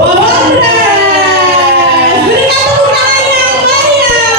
Berikan tepuk tangan yang meriah.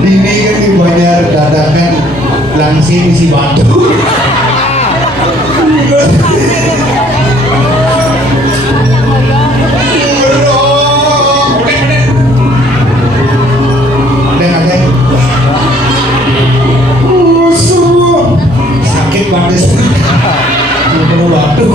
Ini kan dibayar dadakan langsung isi batu. Sakit banget batu.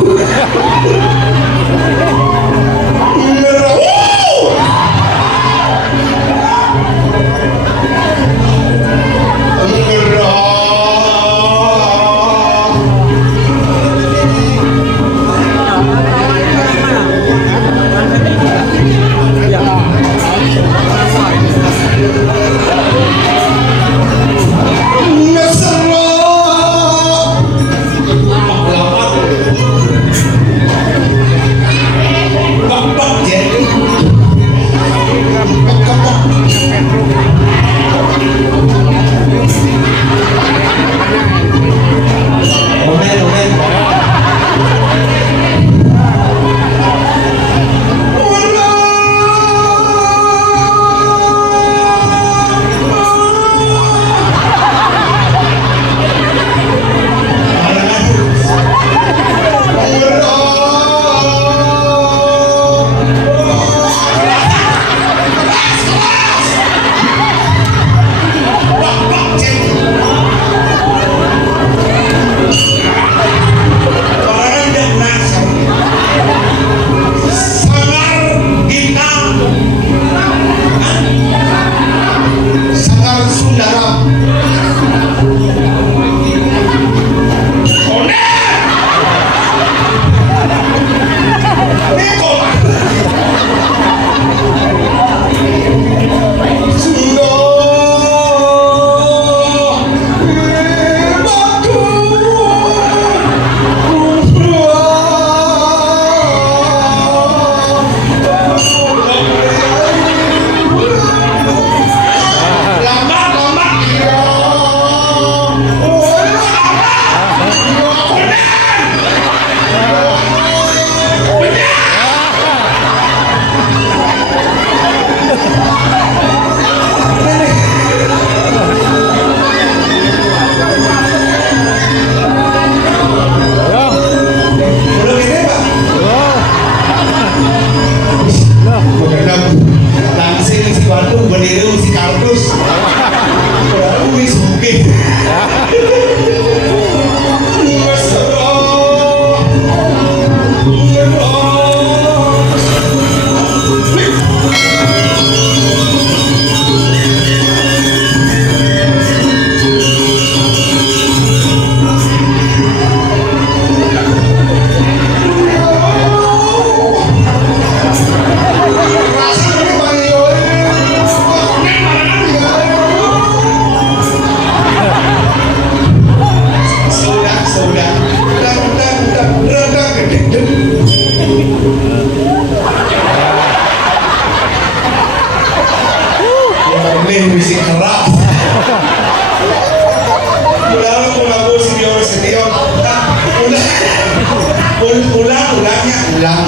lang.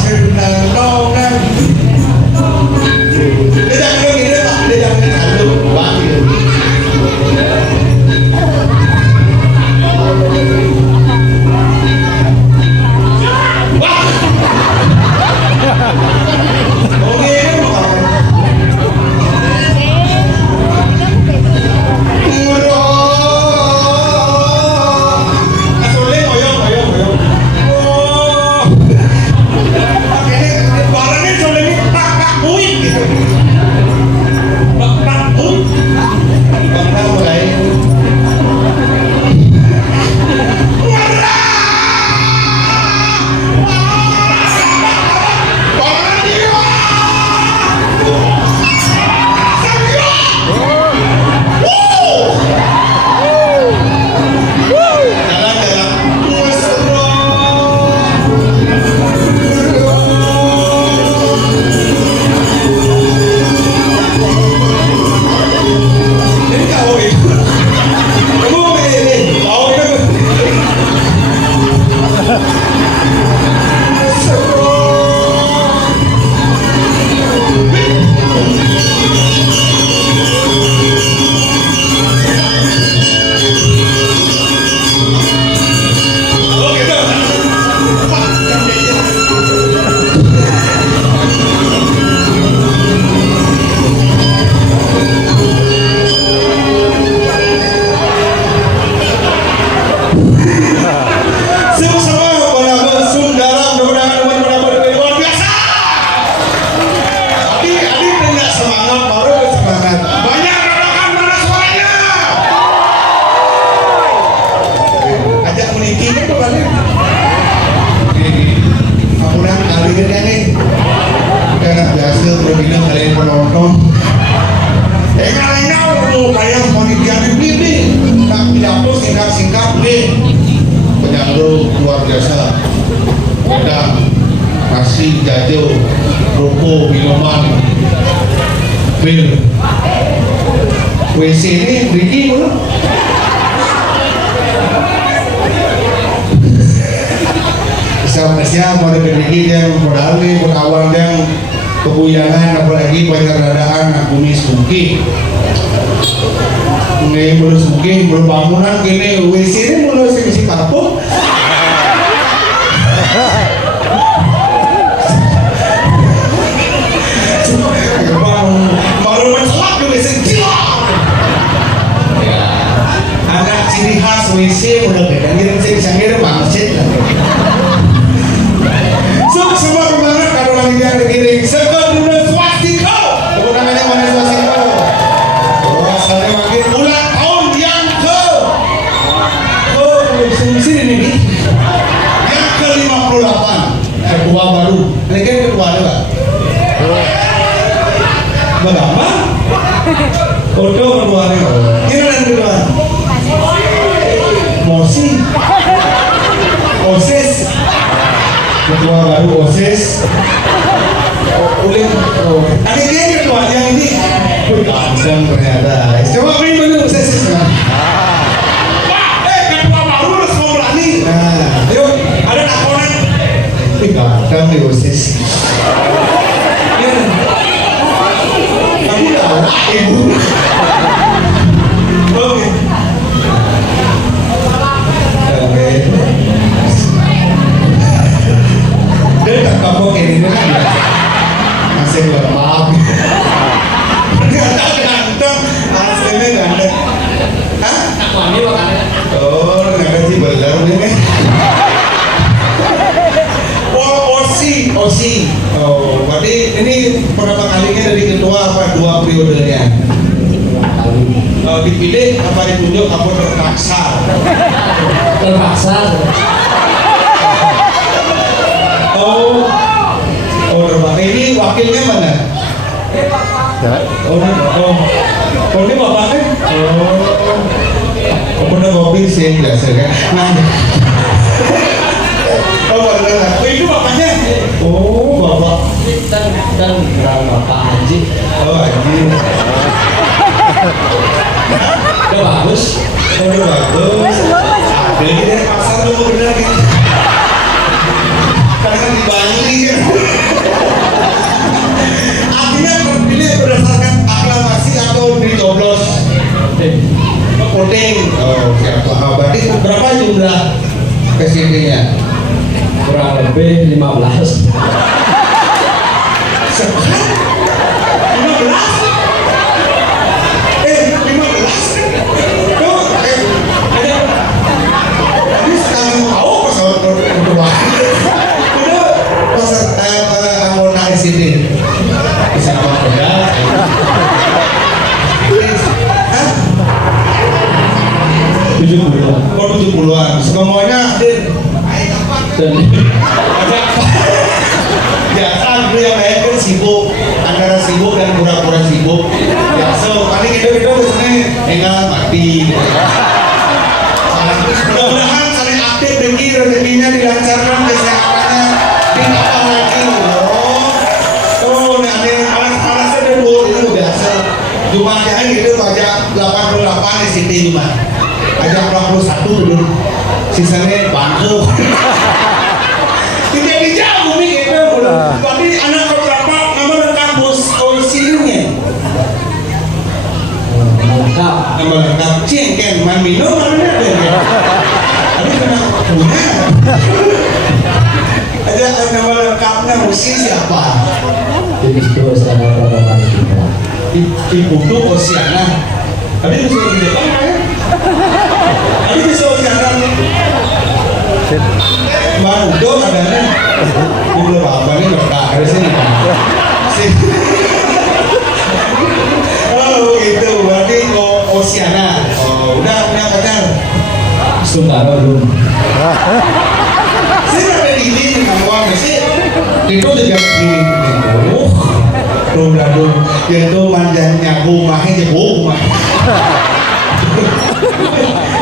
Senang dongeng. Dia jangan gini pak, dia jangan halu, panggil. Wah. Oke, luar biasa. Udah nasi, jajo, rokok, minuman, bil. WC ini Ricky belum? Siapa mau Ricky yang modalnya, penawar yang kebuyangan, apalagi penyeradaan kumis mungkin. Ini belum mungkin belum bangunan gini WC ini mulai si kapuk. Baru mencelak di WC gila. Anak ciri khas WC udah beda. Ngirim saya bisa ngirim masjid lah. Semua kemana kalau lagi dia ngirim sekedar swastika. Tepuk tangannya mana swastika? Saya makin ulang tahun yang sini nih yang ke-58 ketua baru. Ini kan ketua ada nggak? Berapa? Foto ketuanya. Gimana kedua? Mosi, OSIS, ketua baru OSIS. Uling, ada yang ketua yang ini. Ganteng ternyata. Coba beri dulu OSIS kan. Ketua baru harus mau berani. Nah, ayo ada nakonan. Ganteng nih OSIS. Kamu udah ibu. Oke. Dia tak kapok ini kan masih belum maaf. Ganteng, aslinya ganteng. Hah? Suami makanya. Oh, ganteng sih belar ini. Osi. Oh, berarti ini pertama kalinya dari ketua apa dua periodenya? Dipilih apa ditunjuk apa terpaksa? Terpaksa. Oh, terpaksa. Ini wakilnya mana? Oh, ini bapaknya? Oh, udah mobil sih biasa kan? Oh, benar. Itu bapaknya? Oh, bapak. Dan bapak Haji. Oh, Haji. Udah bagus. Udah bagus. Ada di pasar tuh bener gitu. 15. Sekarang 15. 15. Tuh, ini sekarang tahu pesawat berdua. Itu peserta anggota SID. Bisa apa ya? Hah? 70-an. Oh 70-an. Semuanya hadir. Dan Biasa dulu yang lain kan sibuk, antara sibuk dan pura-pura sibuk. Biasa, paling itu biasanya enggak mati. Mudah-mudahan saling aktif dengki rezekinya dilancarkan kesehatannya ditambah lagi. Oh, nanti panas-panasnya dulu itu biasa. Jumlahnya gitu aja 88 di sini cuma. Aja 41 dulu. Sisanya bangku. Tidak dijauh gitu. Tapi anak keberapa nama lengkap bos sininya. lengkap. Nama lengkap cengkeh man minum mana ada. Tapi kena punya. Ada nama lengkapnya Osi siapa? Jadi itu standar pertama kita. Ibu tuh Osiana. Tapi bisa di depan ya? Tapi bisa Osiana. Mbak Udo adanya. Udah apa nih nggak ada sini. Oh gitu, berarti Osiana. Oh udah punya pacar. Sungkara belum. Saya ada di sini kamu sih. Itu juga ini. Belum belum. Yang tuh manjanya rumahnya jauh rumah.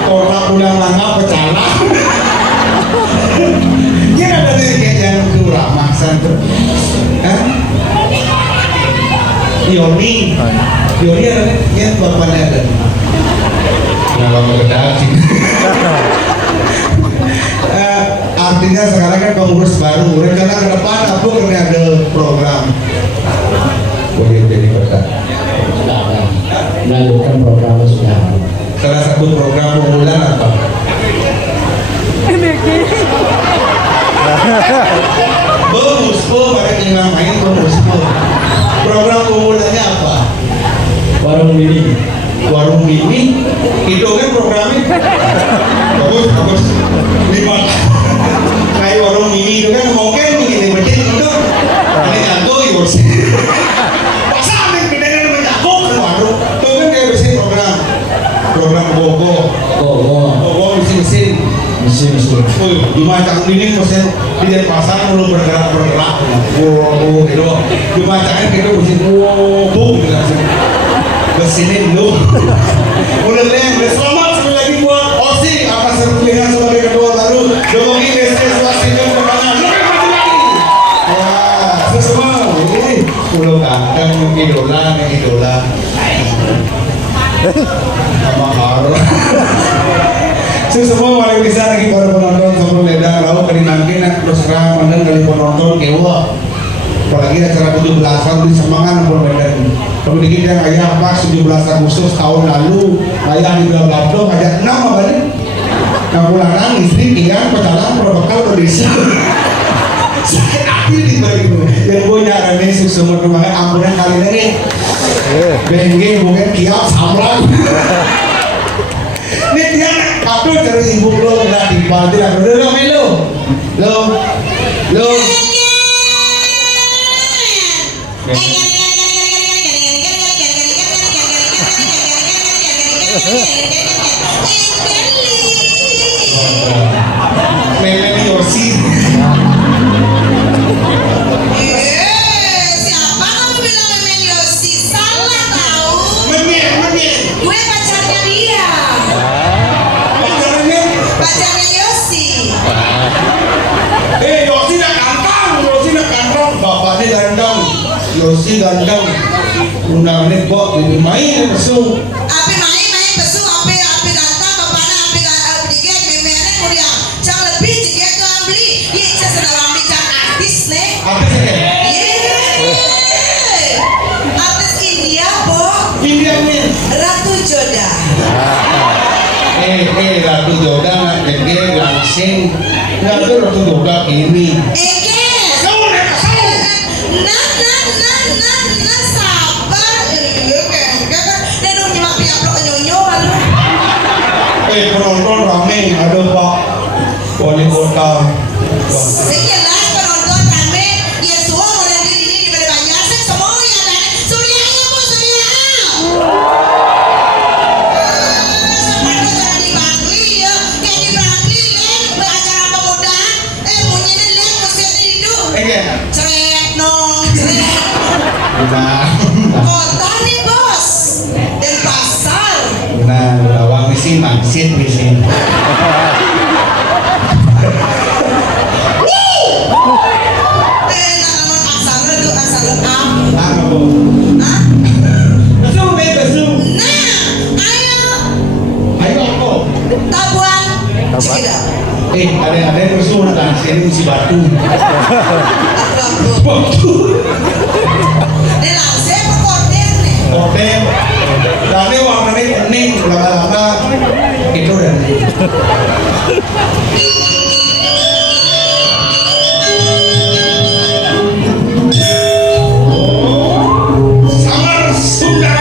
Kalau pulang langgap pecah. Dia ada dari kajian Kurama Santo. Hah? Yoni ada yang bapaknya ada. Kenapa mengedak sih? Artinya sekarang kan pengurus baru, rencana ke depan aku akan ada program. Boleh jadi berkat. Sudah ada. Melanjutkan program sudah ada. Salah satu program unggulan apa? Pemuspo pada yang main pemuspo. Program unggulannya apa? Warung Mini. Warung Mini itu kan programnya bagus 5 kayak warung Mini itu kan mungkin begini begini untuk ini jago yos pasang nih kedengaran menjago kan warung itu kan kayak mesin program Gogo mesin oh cuma cang ini mesin di pasar belum bergerak wow gitu cuma cang gitu mesin boom gitu kesini dulu udah selamat sekali lagi buat Osi atas terpilihan sebagai ketua baru Domogi STS Wasit Perbangan lebih maju lagi wah semua ini pulau kanteng idola sama Haro semua paling bisa lagi para penonton sebelum ledang lalu kali nanti terus terang mandang dari penonton kewa apalagi acara 17-an di Semangan pun Medan. Kalau dikit yang ayah pas 17 Agustus tahun lalu ayah di Belabdo ngajak 6 apa nih? Nah pulangan istri kian pecalang berbekal ke desa. Sakit hati di balik itu. Yang gue nyarane susumur kemarin ampunan kali ini. Benggeng mungkin kiap samlang. Ini dia kabel dari ibu lo nggak dibantu lah. Lo. Memang Yosi. Siapa kamu bilang Memen Yosi? Salah tahu. Menit. Gue pacarnya dia. Pacarnya Yosi. Yosi nak kantong. Bapaknya ganteng. Yosi ganteng. Undangnya kok ini main mesum. Api main besu, api ganteng, bapaknya api diget, memennya kuliah. Jangan lebih diget tuh beli. Iya, saya sedang ambil jangan artis nih. Artis ini? Yeay. Artis India, Bo. India nih. Ratu Joda. Ratu Joda nak jadi langsing. Ratu Joda ini. Nah, sabar. Kan nenong nyimak piaplo kenyonyo aduh. Penonton rame, ada Pak Wali Kota. Sekilas penonton rame, ya semua model diri daripada banyak sek semua ya kan. Surya ya Bu, Surya. Seperti cara di Bangli ya, kayak di Bangli kan beracara pemuda. Munyinya lihat musik itu. Cerek nong, cerek. Kota nih bos, dan pasar. Nah, lawang misi mangsit misi. Ada yang bersuara kan, sini isi batu. Batu. Hotel. Dan ini warnanya kuning, lama-lama itu dan. Samar Sunda.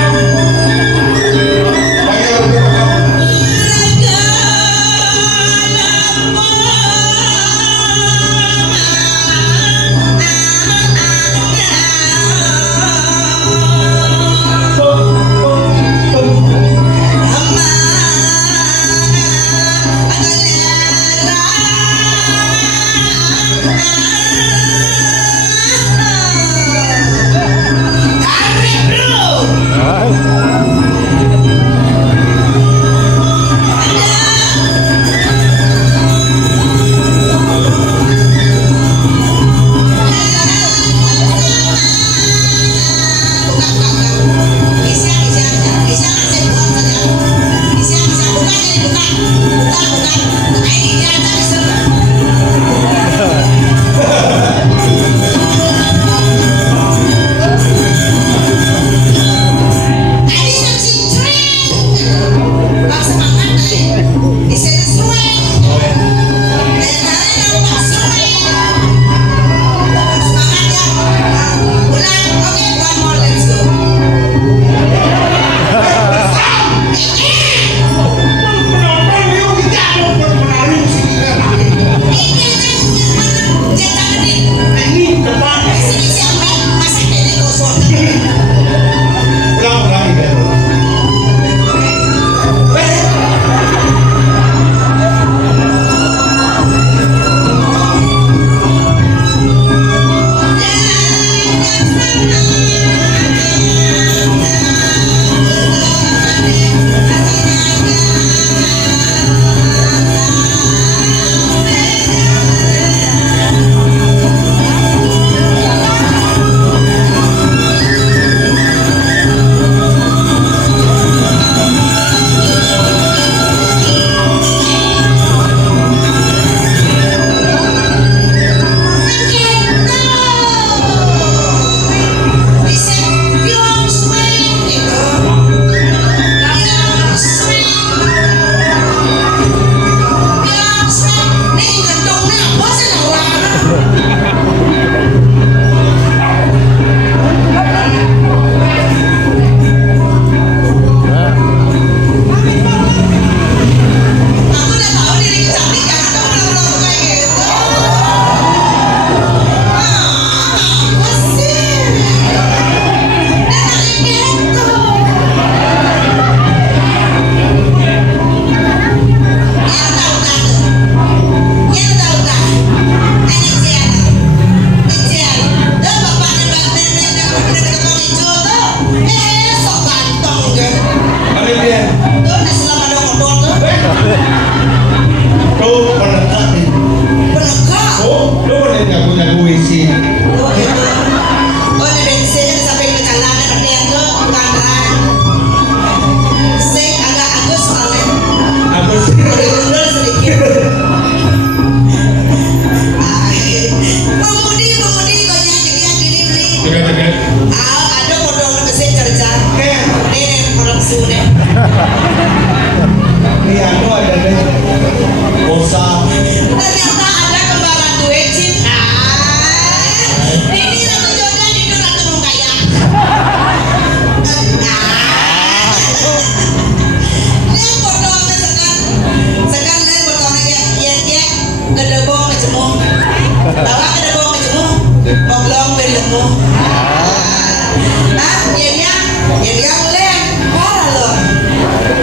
yang lem para lo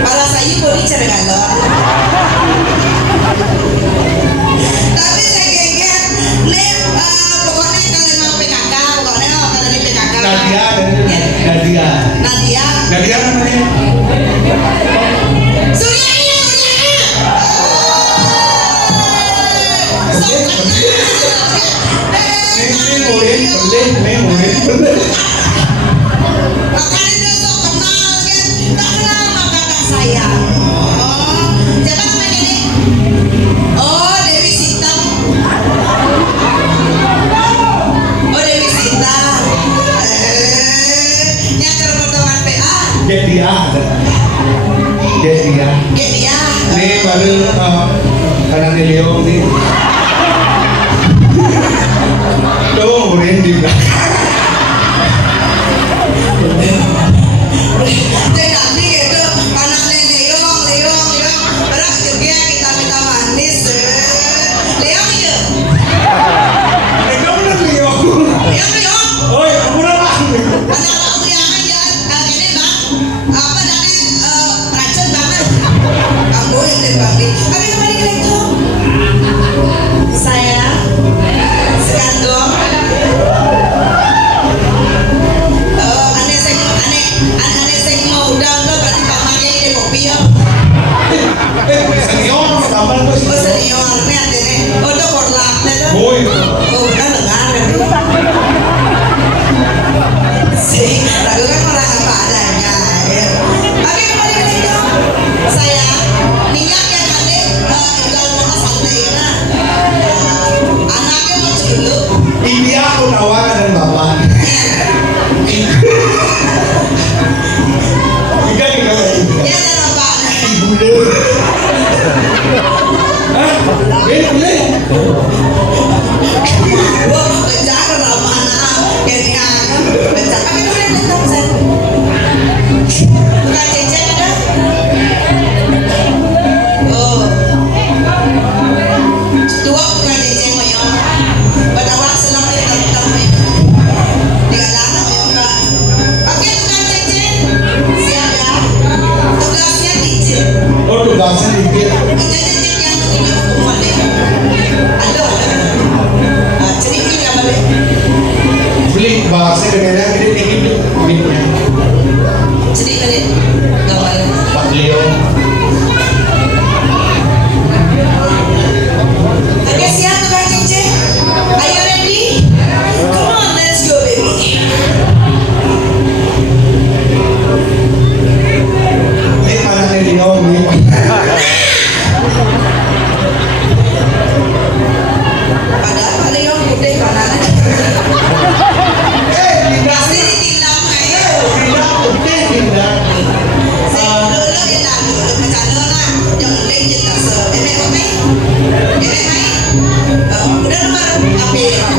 para saya boleh cerengan lo tapi saya gengen lem pokoknya kalau mau PKK pokoknya kalau di PKK Nadia Nadia namanya. Surya Boleh. makanya dia sok kenal kan tak kenal sama kakak saya siapa namanya nih oh Dewi Sita yang terpotongan PA Dia. Ini baru karena Leo ini. Tuh, urin di belakang. jadi nanti gitu anaknya Leong berak juga kita minta manis Leong iya Kamu udah Leo. Leong Oh, kamu udah anak aku yang aja ini bang apa namanya racun banget kamu yang berbagi tapi kembali ke lektor saya sekandung aneh sing mau udah enggak berarti Pak Maya ini kopi ya senior tambah tuh. oh senior ini adene oh itu korlak Boy. oh udah dengar sih ragu kan orang apa adanya ya oke kembali ke itu saya minyak yang ada tinggal mau santai ya anaknya mau dulu Ini aku tawaran dan bapak. Ikan ya dan bapak ibu lu. Hah? Boleh. wah kejar sama anak kayaknya kejar tapi kemudian datang saya bukan cecek ada oh dua bukan cecek mo yun pada orang selang di dalam tiga lana mo yun ba oke bukan cecek siap ya tugasnya dicek Oh, tugasnya dikit. cecek yang ini hukuman deh ada cerita nggak balik Beli bahasa dengan ini tinggi minumnya. cerita balik nggak balik Pak Leo. oke siap tukang cincin are you ready come on let's go baby Ini mana Leo ini? padahal Pak Leo gede kanan pasti ditilang ayo Tidak. lo enak lo bercanda lah jangan lagi kita se emek mai udah nomor HP aku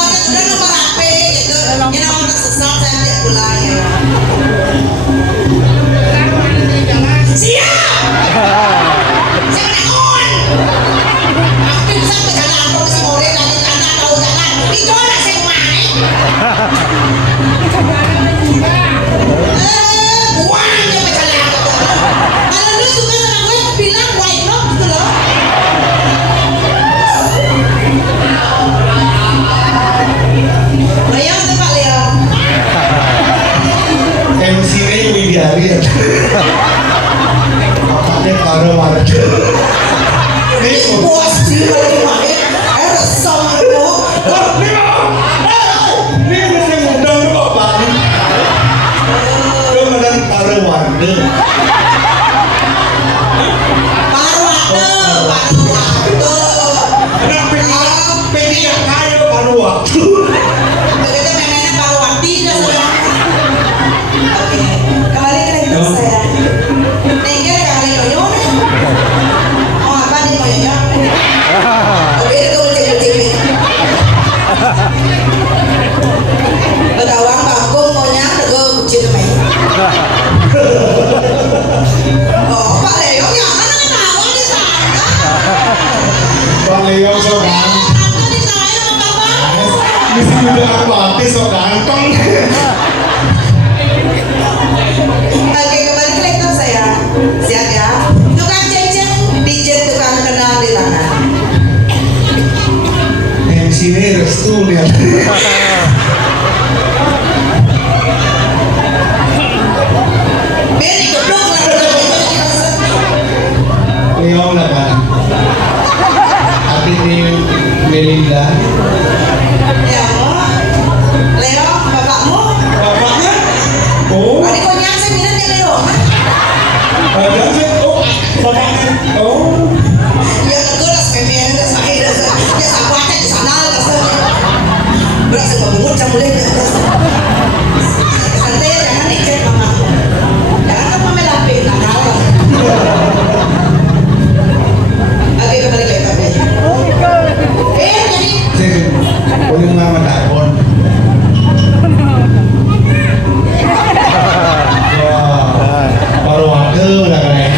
udah nomor HP gitu ini orang tersesat saya tidak pulang ya siap saya kena on aku sampai jalan aku masih mau lihat lagi anak tahu jalan itu orang saya kemana buang dia sampai jalan kalau lu suka sama gue bilang why not gitu loh Bayang tuh Pak Leo MC-nya Widiari ya. Apanya kalau warga. Ini bos sih lagi main resong aku Ini mesti ngundang kok Pak. Lu ngundang para warga. paru waktu Kenapa pengen yang kaya para waktu? begitu mainnya paru waktu dah saya oke kembali ke laptop saya tinggal kali yoyo mau apa nih mau yoyo oke itu kucing betawang bangkung maunya tego kucing main oh Pak Leo jangan ketawa di sana Pak Leo seorang. nanti ditawain sama papa Mesti kantong. Oke, kembali ke laptop saya. Siap ya. Tukang ceceng, DJ tukang kenal di tangan. MC ini restu lihat. Beri goblok lah. Leong lah kan. Tapi ini Melinda. Ya, Leo, bapakmu. Bapaknya? Oh, Adik konyak saya minum ya Leo. ada sih. Oh, bapaknya. Oh, Ya kegeras memen dah saya dah. Ya sabar aja di sana dah. Berasa bangun jam boleh dah. Santai jangan dicek mama. Jangan memelapin nakal. Oke, kembali ke laptop ya. Jadi sih. Boleh mama takon. Wah, baru ada lah kan.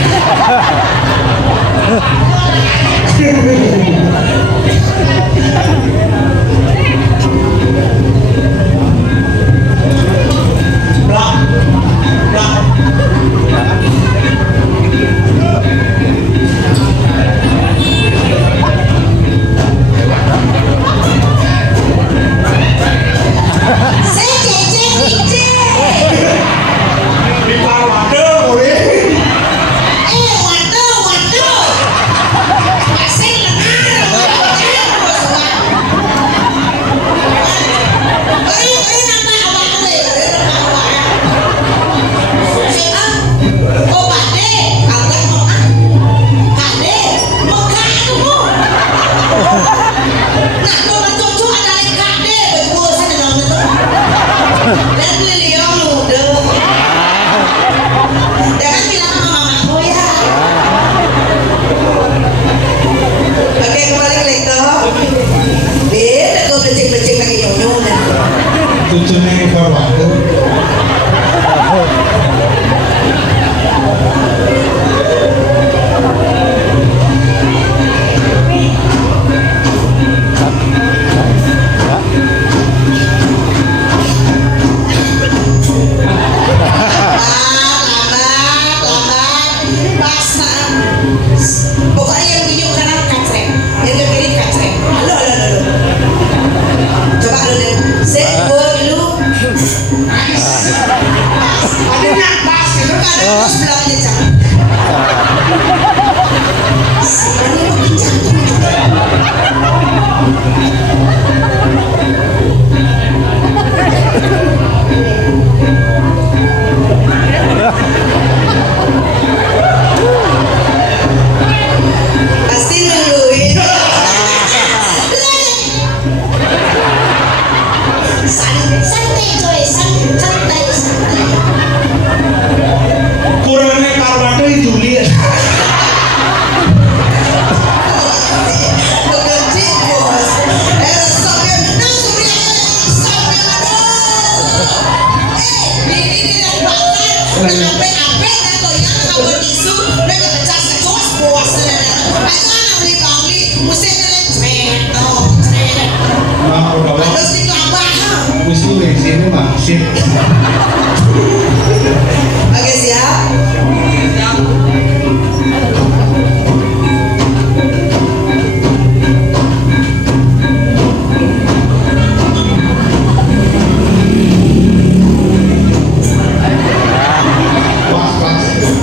Blak, blak. saya ceceng DJ. Di Parwada boleh. Waduh. Asing lengar. Ayo nama awak gue. Oh Pakde, kagak mau Pakde, mau kamu. Nah, kalau cucu ada yang Pakde, betul saya dengar betul. Dan beliau muda. Jangan bilang sama mamaku ya. Oke, kembali ke laptop. Beda kau becek-becek lagi nyonya. Cucunya Parwada. Lambat. Pas pokoknya yang video kanan kacreng, yang ke kiri kacreng. Halo. Coba lu deh. Set dulu. Ada nafas, itu kan terus bilang kencang. Ini mau kencang. Pasti nungguin. Santai coy, santai. Kurangnya Parwada itu lihat. Bekerja bos. Sampai ini dan bakar. Sampai dan goyang sama tisu. Mereka pecah secos bos. Ayo beli kami. Musim ini tren. Mau bawa Harus dikelabah. usul di sini masih. Oke siap.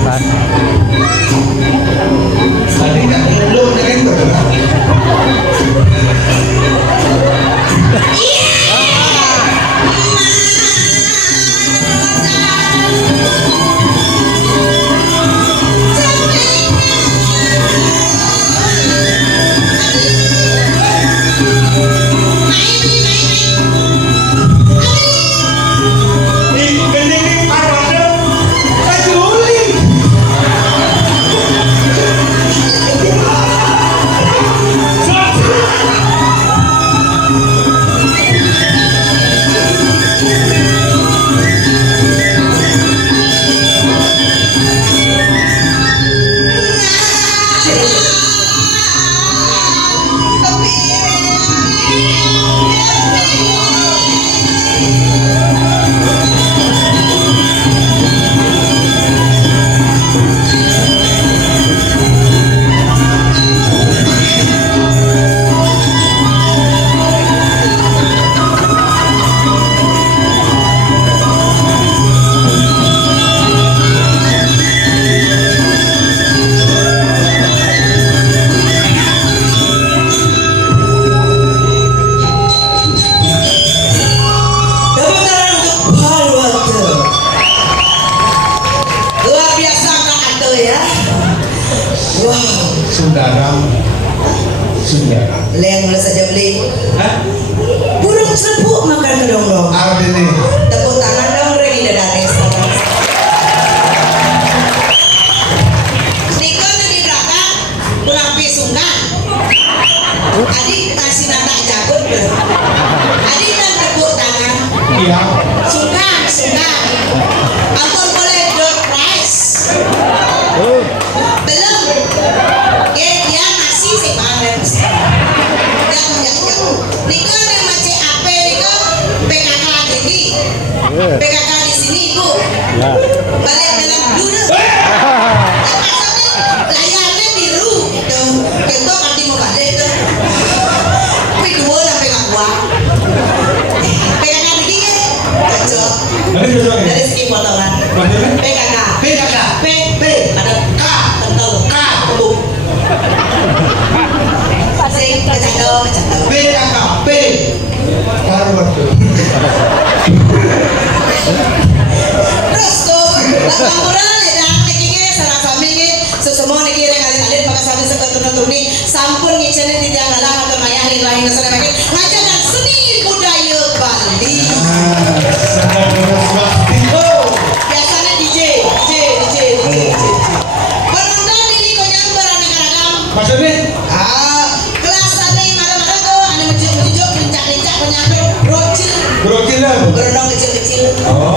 Pas. Tadi tak belum kan bergerak. Ini Parwada. Kajuli. Sundaram. Leng mula saja beli. Hah? Burung sepuk makan kedong dong. Apa ini? Tepuk tangan dong Regi Dadane. Niko tuh di belakang pulang pisungkan. Adik kasih nata jagut belum? Adik dan tepuk tangan. Iya. Sungkan. Ampun boleh door prize. Belum. Dia masih sih banget. Yang. Niko yang macam apa Niko? PKK ini. PKK di sini Ibu. Balik dalam dulu. Layarnya biru gitu. Kita nanti mau balik itu. Tapi dua sampai nggak kuat. PKK ini cocok. Mana cocok ya? Dari segi potongan. Maksudnya? PKK. P ada K kental K tebuk. Sing kecandol. PKKP. Baru waktu. Terus tuh, lapangan ya dah nikingnya sarang samingnya sesemua niki rengalin-alin pakai sambil seketun-tuni sampun ngicene tidak ngalah atau mayah lain kesana makin ngajaran seni budaya Bali. Biasanya DJ. Penonton ini konyang beraneka-ragam. Maksudnya? Kelas ada yang marah-marah tuh, ada menunjuk, lincah-lincah, menyambut, brocil, Brokil lah. berendong kecil-kecil. Oh.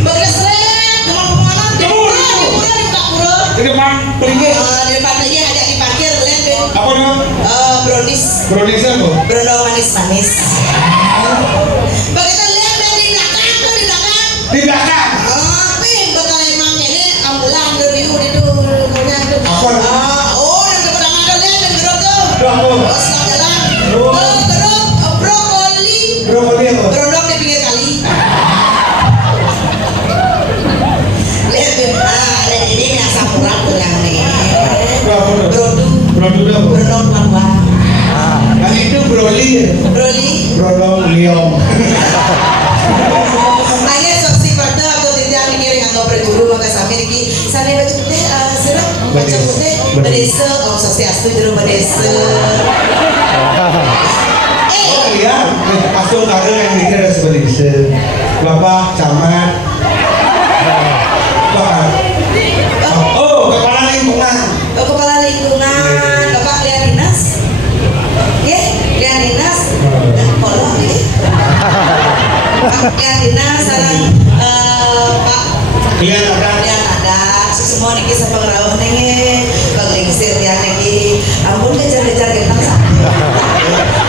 Beresret, kemana-kemana, di pura, di pura. Di depan pergi. Di depan lagi ada di parkir, lihat Apa dong? brownies, Brownies apa? berendong manis-manis. Begitu lihat di belakang. Di belakang. Bakal emang ini ambulan dari itu punya itu. Apa? Yang keperang ada lihat yang gerok tuh. Apa? Setengah jalan. Oh. Gerok brokoli. Brokoli apa? Berondong di pinggir kali. Lihat tuh, ada ini yang samurat pulang nih. Apa dong? Brodu, Produk apa? berondong pelan-pelan. Kan itu broli. Broli. Brodong liong. Akhirnya soksi pada atau tidak mengiring atau berjuru maka sampai lagi sana baca putih serap baca putih berdesa oh sosiastu juru berdesa. Oh iya, pasung kado yang mikir ada seperti itu. Bapak camat. Bapak. Oh, kepala lingkungan. Kepala lingkungan Bapak lihat dinas ya lihat dinas kolom ya Pak lihat dinas salam Pak Lihat ada. yang ada semua niki sampai ngerawah nenge baglingsir yang niki ampun kejar-kejar kita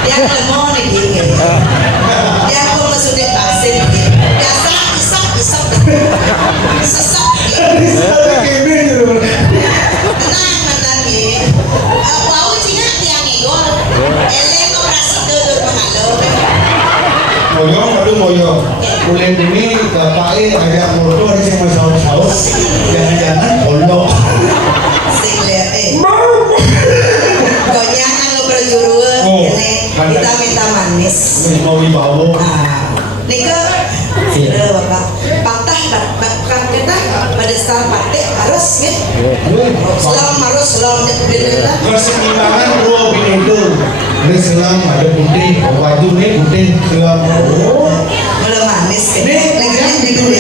yang lemon niki yang aku masuknya vaksin niki biasa isap sesak tenang niki wow cina tiang igol eleng operasi tutur pengalau Moyong, aduh moyong. Mulai ini bapaknya agak motor ada yang mau saus-saus. Jangan-jangan pondok. sing lihat konyangan lo berjuru ini kita minta manis Mau dibawa. Nika Bapak patah kita pada start patek harus ya selam Keseimbangan dua bintu. Ini selam ada putih, baju ini putih selam. mulai manis ya lagi dulu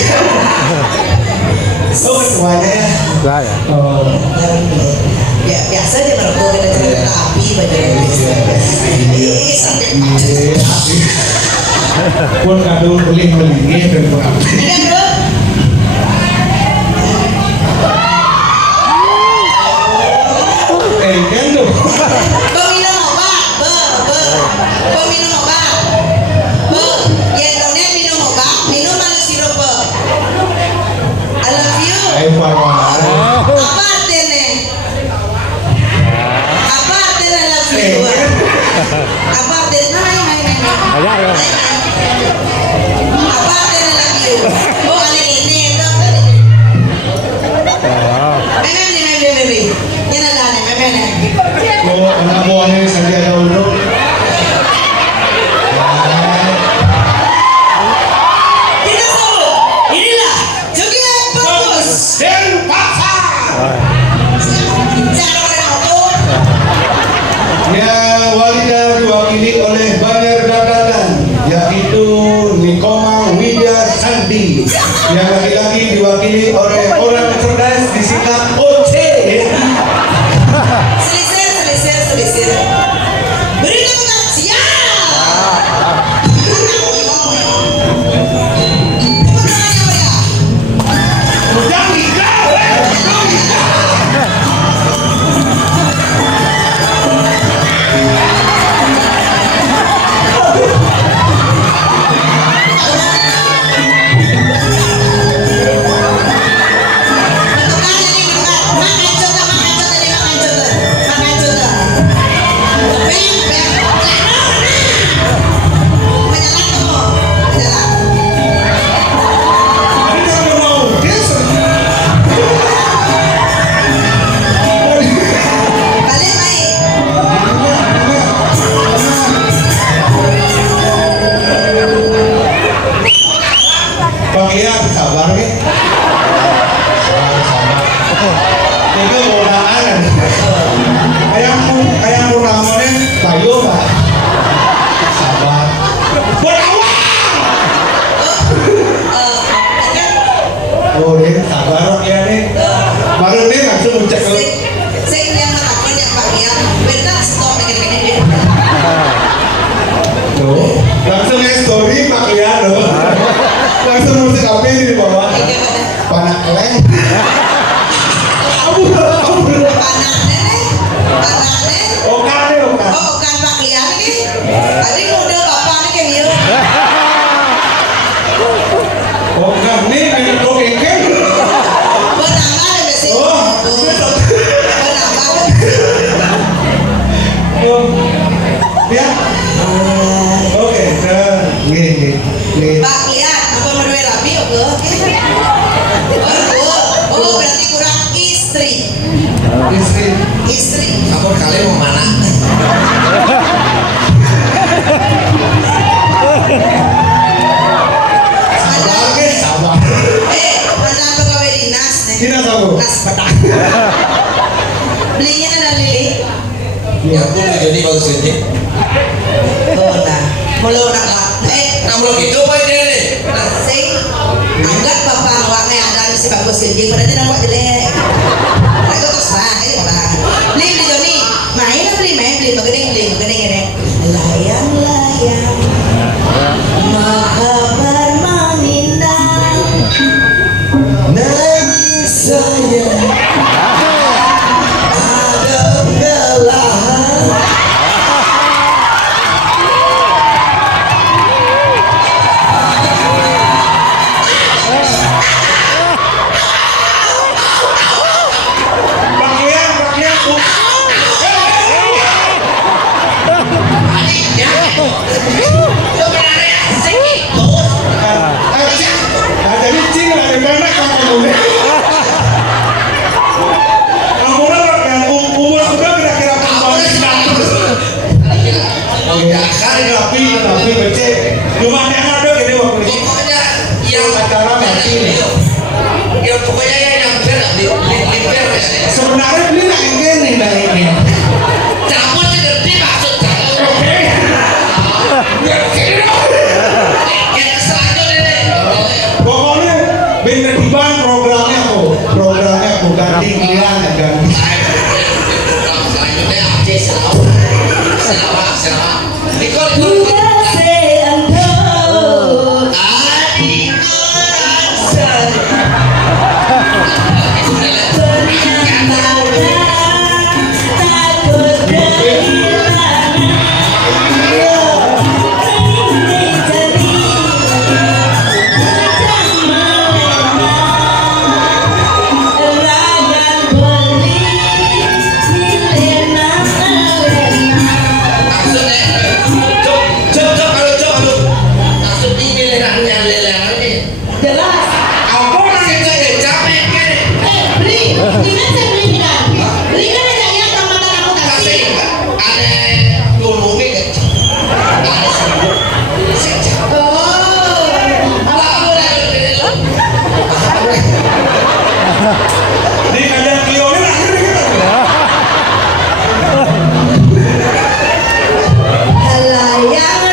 Oh ketuanya ya. Oh. ya biasa aja merokok kita cerita api baju sampai Pun kado beli-beli dan kurang. ada bro Kan tuh. peminum obat peminum obat ya tahunnya minum obat minum manis sirup I love you Ayo parwana. apa artinya I love you apa artinya apa artinya love you oh ada ini itu Meme yan ang lani meme Oh, anak buahnya saja dahulu. kita sambut inilah Joget Bagus Dan Paksa. Andi. Yang laki-laki diwakili oleh orang cerdas disingkat OC. Selisir. Beri tepuk tangan. Siap. Jangan nikah, Bagian sabar ya. Itu godaan. Kayak purnamanya Bayu Pak. Sabar. Berawal. Oh deh, sabar ya nih. Baru nih langsung cek lu. Sing yang mengatakan yang bagian benar stop dengan dia. Tuh, langsung story Pak Lian loh. Langsung musik apa ini di bawah? Panak leng. Okan. Oh, bukan Pak Lian ini. Tadi model bapak ini kayak gitu. Okan nih minum kokengkeng. Benangnya ada sih. Oh. Ya. Oke, gini. Pak Lian, apa berdua rapi oke? Oh, berarti kurang istri. Istri. Kamu kalian mau mana? Oke, sabar. Ada pegawai dinas nih. Dinas apa? Dinas Batak. Belinya ada lili. Ya aku jadi bagus ini. Oh, nah. Mulau nak lah. Namun gitu apa ini? Sing anggap bapak awaknya ada si bagus ini. Padahal dia nampak jelek. Aku terus terang aja orang. Beli Joni. Beli begening ini. Layang. Maha bermengindang. Nangis saya ada belahan. Jadi cing ada mana kamu? Kamu yang umur sudah kira-kira berapa? Kali tapi becek. Cuma yang ada gini waktu itu. Pokoknya yang Acara mati. Ya pokoknya yang berat liber. Sebenarnya beli nak ini. Campur seperti maksud kamu. Oke. Yang selanjutnya ini. Pokoknya bener tiban programnya aku ganti kalian ganti. Selanjutnya Aceh selawat. Ikut. Di kalian Clio ini akhirnya kita. Layang.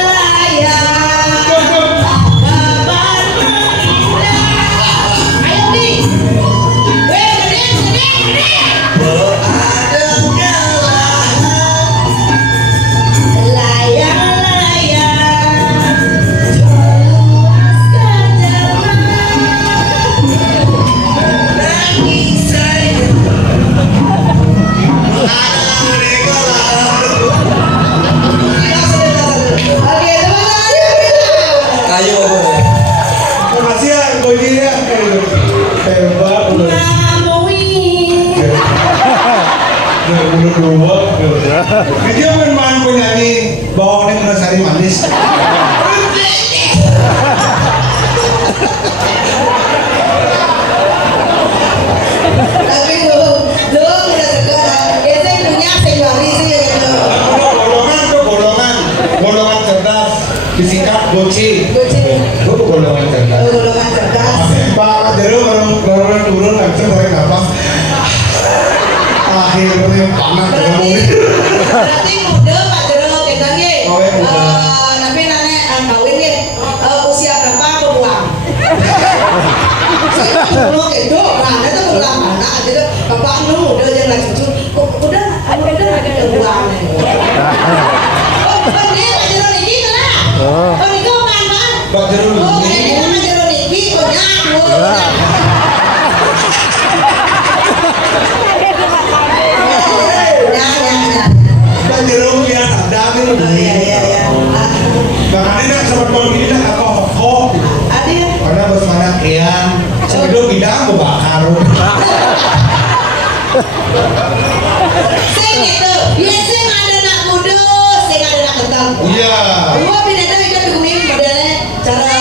boy dia. Hebat udah. Ngamuin. Dua. Dia main penyanyi bawangnya kena sari manis. Tapi lu udah terkenal. Biasanya punya sejari sih gitu. Golongan cerdas, disingkat goci. Goceng. Itu golongan cerdas. Golongan cerdas. Pak Jero orang turun langsung dari napas. Akhirnya panas Berarti muda Pak Jero kita nih. Oh, ya, muda. Tapi nane kawin nih usia berapa peluang? Saya dulu itu, nah itu peluang mana? Jadi bapak lu udah jangan cucu. Kok udah ada peluang. Oh ini Pak Jero Niki lah. Oh itu mana? Pak Jero Oh ini Pak Jero Niki, oh nyamuk. Pak Jero ya ada itu. Makanya nak sempat kalau gini nak apa hok. Karena bos mana kian. Sebelum pindah aku bakar. Saya gitu, biasanya ada nak kudus, saya ada nak kentang. Iya. Gua pindah itu ikan dikumin modelnya cara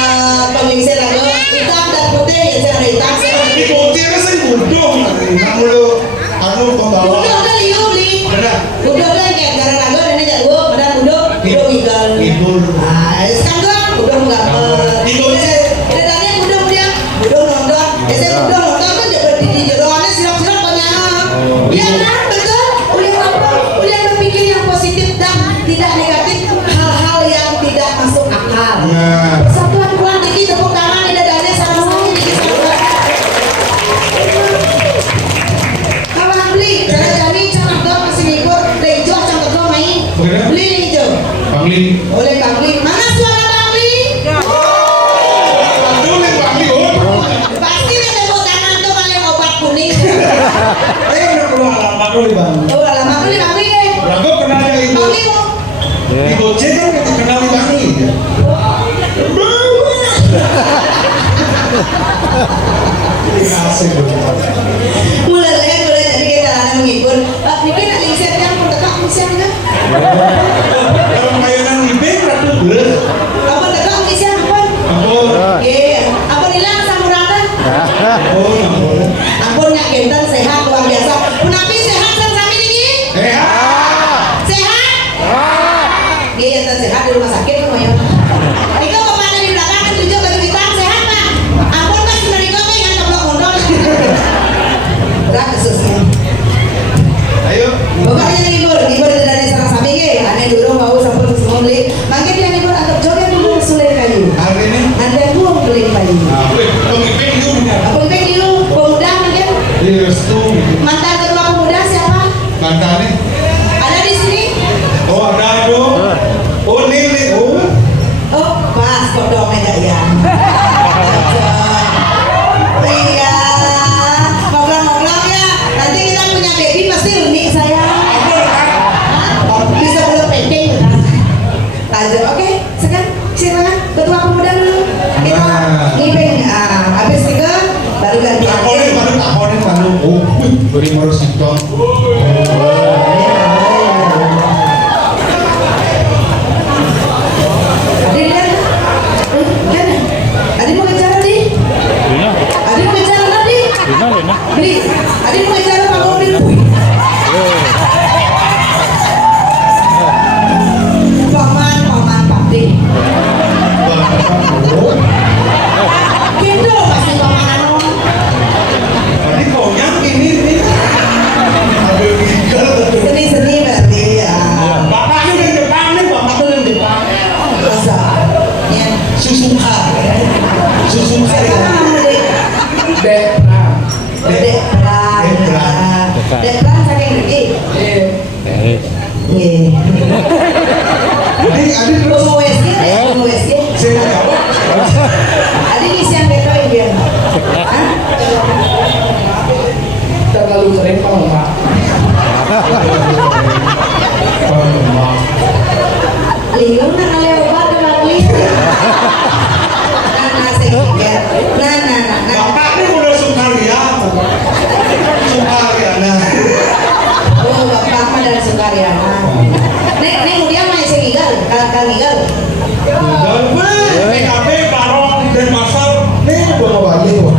pengisi lagu hitam dan putih ya saya ada hitam. Di bukti kan saya bodoh. Kamu lu anu pembawa. Udah liu beli. Benar. Udah kayak cara lagu ini jak gua, padahal udah ikan. Ibul. Ah, sekarang udah enggak. Dadanya udah dia nonton. Saya udah nonton kan di jeroannya silap-silap banyak. Ya kan betul. Udah berpikir yang positif dan tidak negatif, hal-hal yang tidak masuk akal. Nah. Persatuan Puan Tiki tepuk tangan di dadanya sama-sama Tiki sama. Kawan beli, cara jadi cara dong masih ngikut, lejo cara dong main. Beli lejo. Pangling. Oleh Bangli, mana suara Bangli? Aduh, nih Pangling. Pasti nih tepuk tangan tuh kalian obat kuning. Ayo udah keluar alamat dulu bang. Oh, lama beli Bangli deh. Berapa pernah yang ibu? Bangli kok. Di Gojek kan kita kenal di Bangli. Dikasih dulu. Mulai jadi kita akan menghibur. Mungkin ada insight yang mendekat misalnya. Kalau mainan ibing ratu bener. Apa dekat misalnya apa? Ampun. Iya. Apa bilang sama Rana? Oh, ampun. Ampun nyak genten sehat luar biasa. Punapi sehat kan kami ini? Sehat? Iya, enten sehat di rumah sakit lumayan. Iko kemana di belakang kan tujuh baju hitam sehat pak? Ampun mas dari kau yang keblok mondol. Berat kesusnya. Ayo. Pokoknya libur dari sarang sapi ke. Aneh dulu mau sampun semua beli. Makin dia libur anggap joget dulu sulit kayu. Hari ini. Ada gua beli kayu. Pemimpin dulu. Apa itu dulu pemuda mungkin? Di restu. Mantan ketua pemuda siapa? Mantannya. Ada di sini? Oh ada dong. Oh nih. Oh. Oh pas kodongnya gak ya? Iya. Ngobrol-ngobrol ya. Nanti kita punya baby pasti unik saya. Bisa belum pending. Lanjut, oke. Sekarang silakan ketua pemuda dulu. Kita ngipeng. Habis itu baru ganti. Takonin baru. Oh, beri marus itu. Adik mau bicara di? Adik mau bicara tadi? Beli. Adik mau bicara Pak Mobil. Paman Pak D. Gitu pasti paman. Tadi kau yang ini. Ambil gigal. Seni berarti ya. Bapaknya dari Jepang nih, bapaknya dari Jepang. Masa? Ya. Susun hari. Siapa nama Dek? Dek. Dek.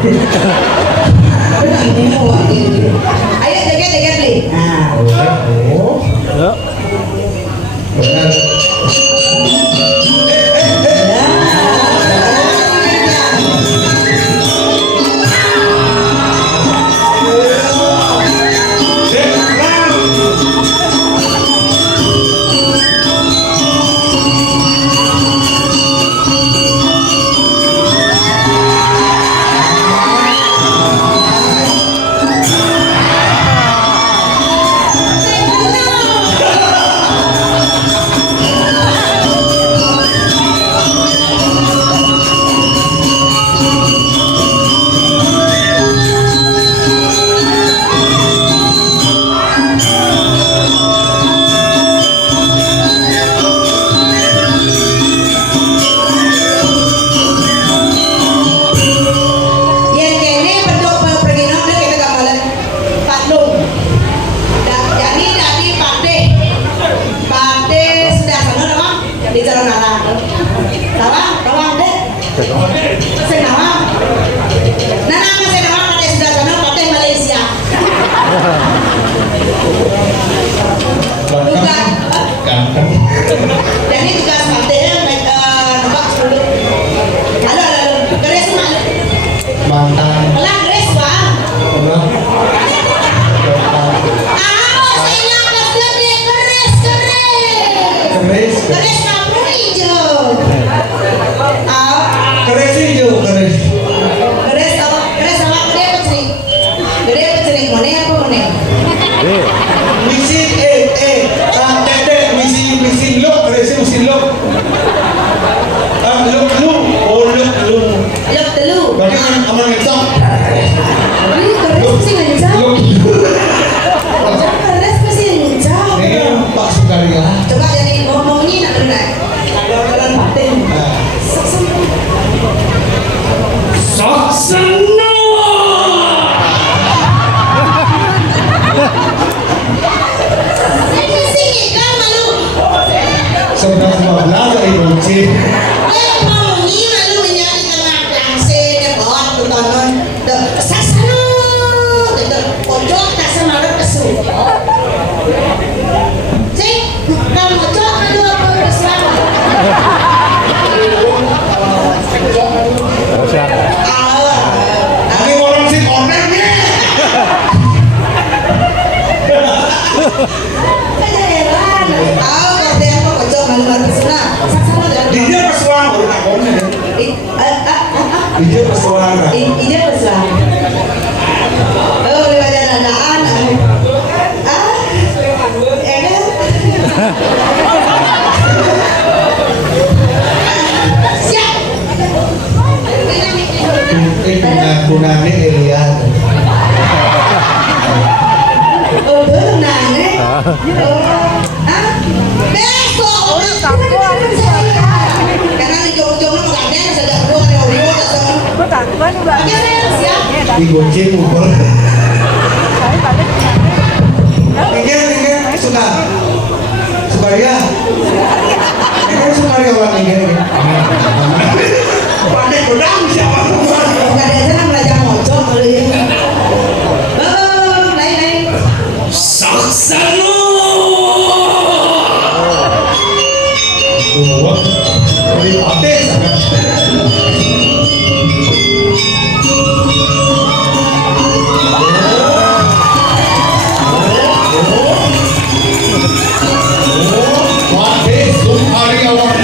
Ini mau ayo jaga beli. Nah. Oh. Benar. Yang kene bentuk pergi nang dia kita gambaran patung. Jadi dari Pakde sudah sana nama di jalan arah. Tawang deh. Senawa. Nana apa senawa Pakde sudah sana Pakde Malaysia. Bukan. Ganteng. Jadi juga Pakde nampak sepuluh. Halo, keres mana? Mantan. Pelan keres bang. Udah. Saya nyampe gede keres. Keris. Keres kamu hijau. Keris hijau, keris. Keres apa gede pecering? Gede pecering mana apa mana? Misi tete misi lo, keris misi lo. Lo. Oh, lo. Lok telu. Berarti kan aman ngetok. Ini keres pasti ngencang. Lo. Keres pasti ngencang. Ini Pak Sukaria. Coba jadi ngomongnya nak dulu nak. Kalau paten. Saksana. Ini sih kan malu. 19 dari Bunci. Mau ni malu menyanyi tengah klase dia bawa tu tonton. Saksana. Pojok tak semarang kesu. Cik, kamu pojok malu apa bersama? Ini orang si konek nih. Dia pesuang baru tak konek. Dia pesuang. Gunanya dilihat. Digunci pukul. Tinggal suka. Sukaria. Ini Sukaria orang tinggal. Pandai godang siapa? Saksana. Dua. Dari Pandai sangat. Pandai Sukaria orang.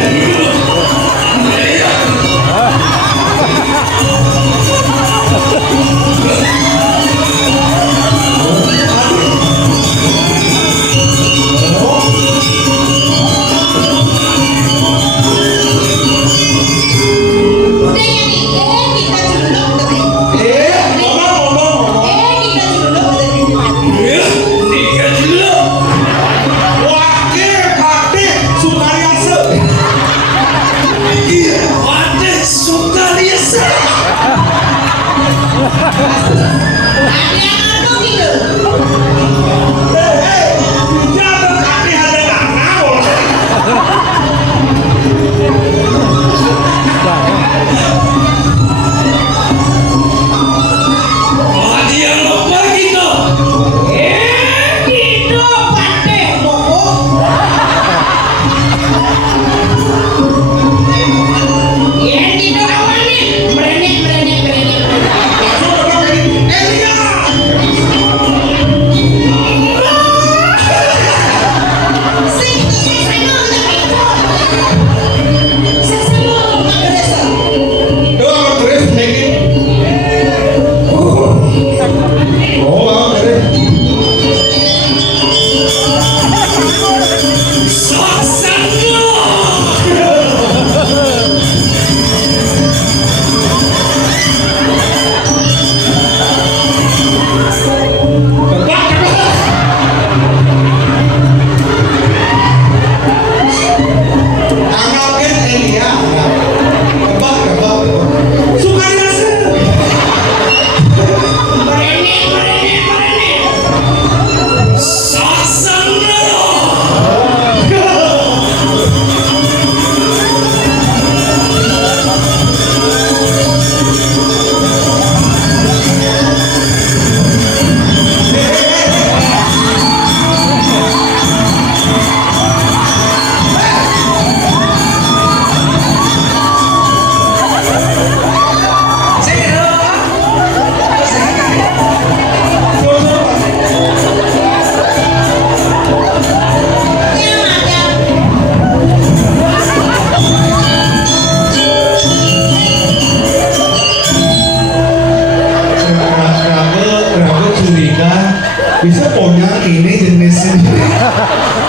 Bisa punya kini jenisnya.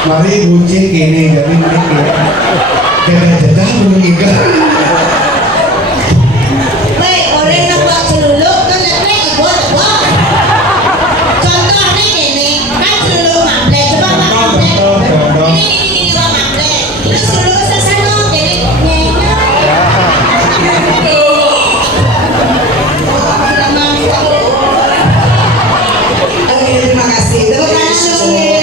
Mari bucin kini jadi ini jadah belum ikan. Baik, orang nak buat celuluk kan leplek ibu tak buat. Contoh ni gini, kan celuluk mamplek, coba buat mamplek. Ini buat mamplek. Terus celuluk sesano, gini, nyenyak. Oke, terima kasih. Tepuk tangan dulu, nggih.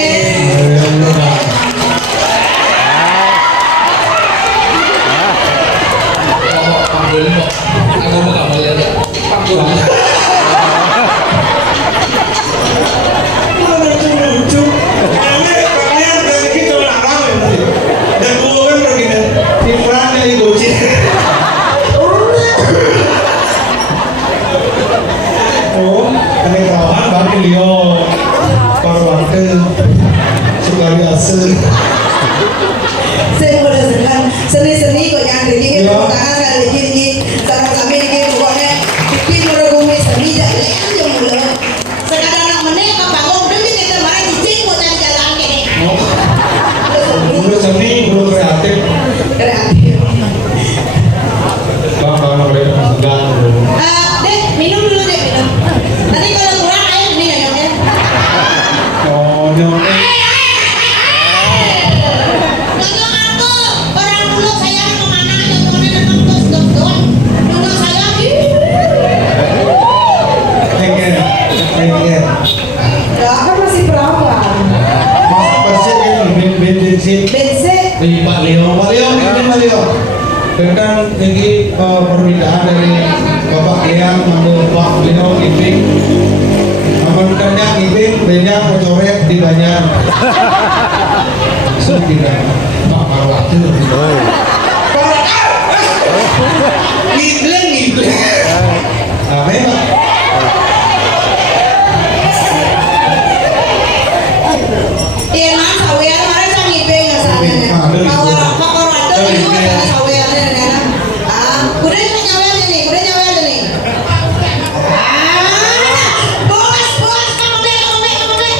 Aku mau kamu lihat. Panggul. Lucu. Kalian dari kita orang ramai nanti. Dan gua kan begini. Iklan dari bucin. Oh, ini kawan bagi Leo. Parwante. Sukari asal. Saya merasakan seni-seni kok yang begini, Ya. tangan sekali begini, sama kami ini pokoknya bikin merugumi seni dan lain yang mula. Sekarang nak meneng apa bangun demi kita main cicing buat cari jalan ini. Guru seni, guru kreatif. Kreatif. Bang mereka sedang. Dek, minum dulu dek minum. Nanti kalau kurang air ini ya ya. Oh, nyonya. Nonton aku, orang dulu saya kemana nontonnya memang terus nonton. Dulu saya Pengen. ya kan masih perawan. Mas persen ini bensin. Bensin. Di Pak Leo, ini Pak Leo. Tentang tinggi permintaan dari Bapak Liang manggil Pak Leo ini. Amankannya ini banyak coret di banyak. Sudah Pak Marwati. Ngibleng. Ah, memang. Iya mas, sawean kemarin saya ngibeng ya sana. Fakor waduh itu ada sawean ya. Udah nyawean ini, udah nyawean ini. Bos, kamu beli.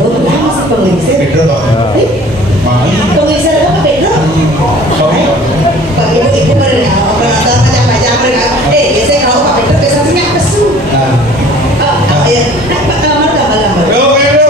Oh, lama sih pengelisir. Pedro toh. Pengelisir apa Pedro? Pak ibu mereka penonton macam-macam mereka. Biasanya kalau Pak Pedro biasanya sih nggak kesu. Ya, gambar. Yo Pedro.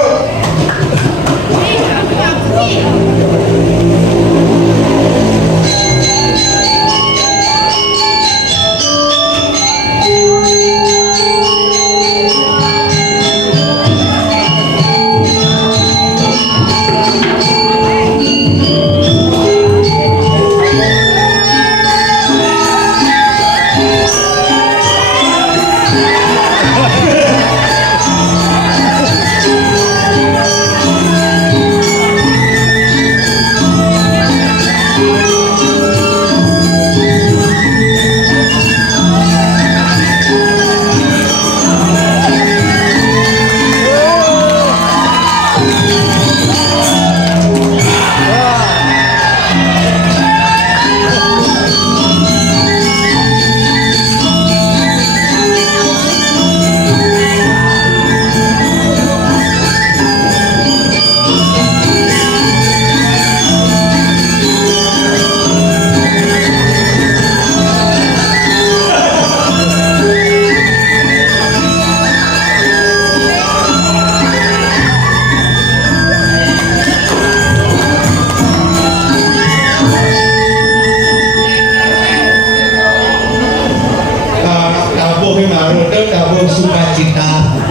Sukacita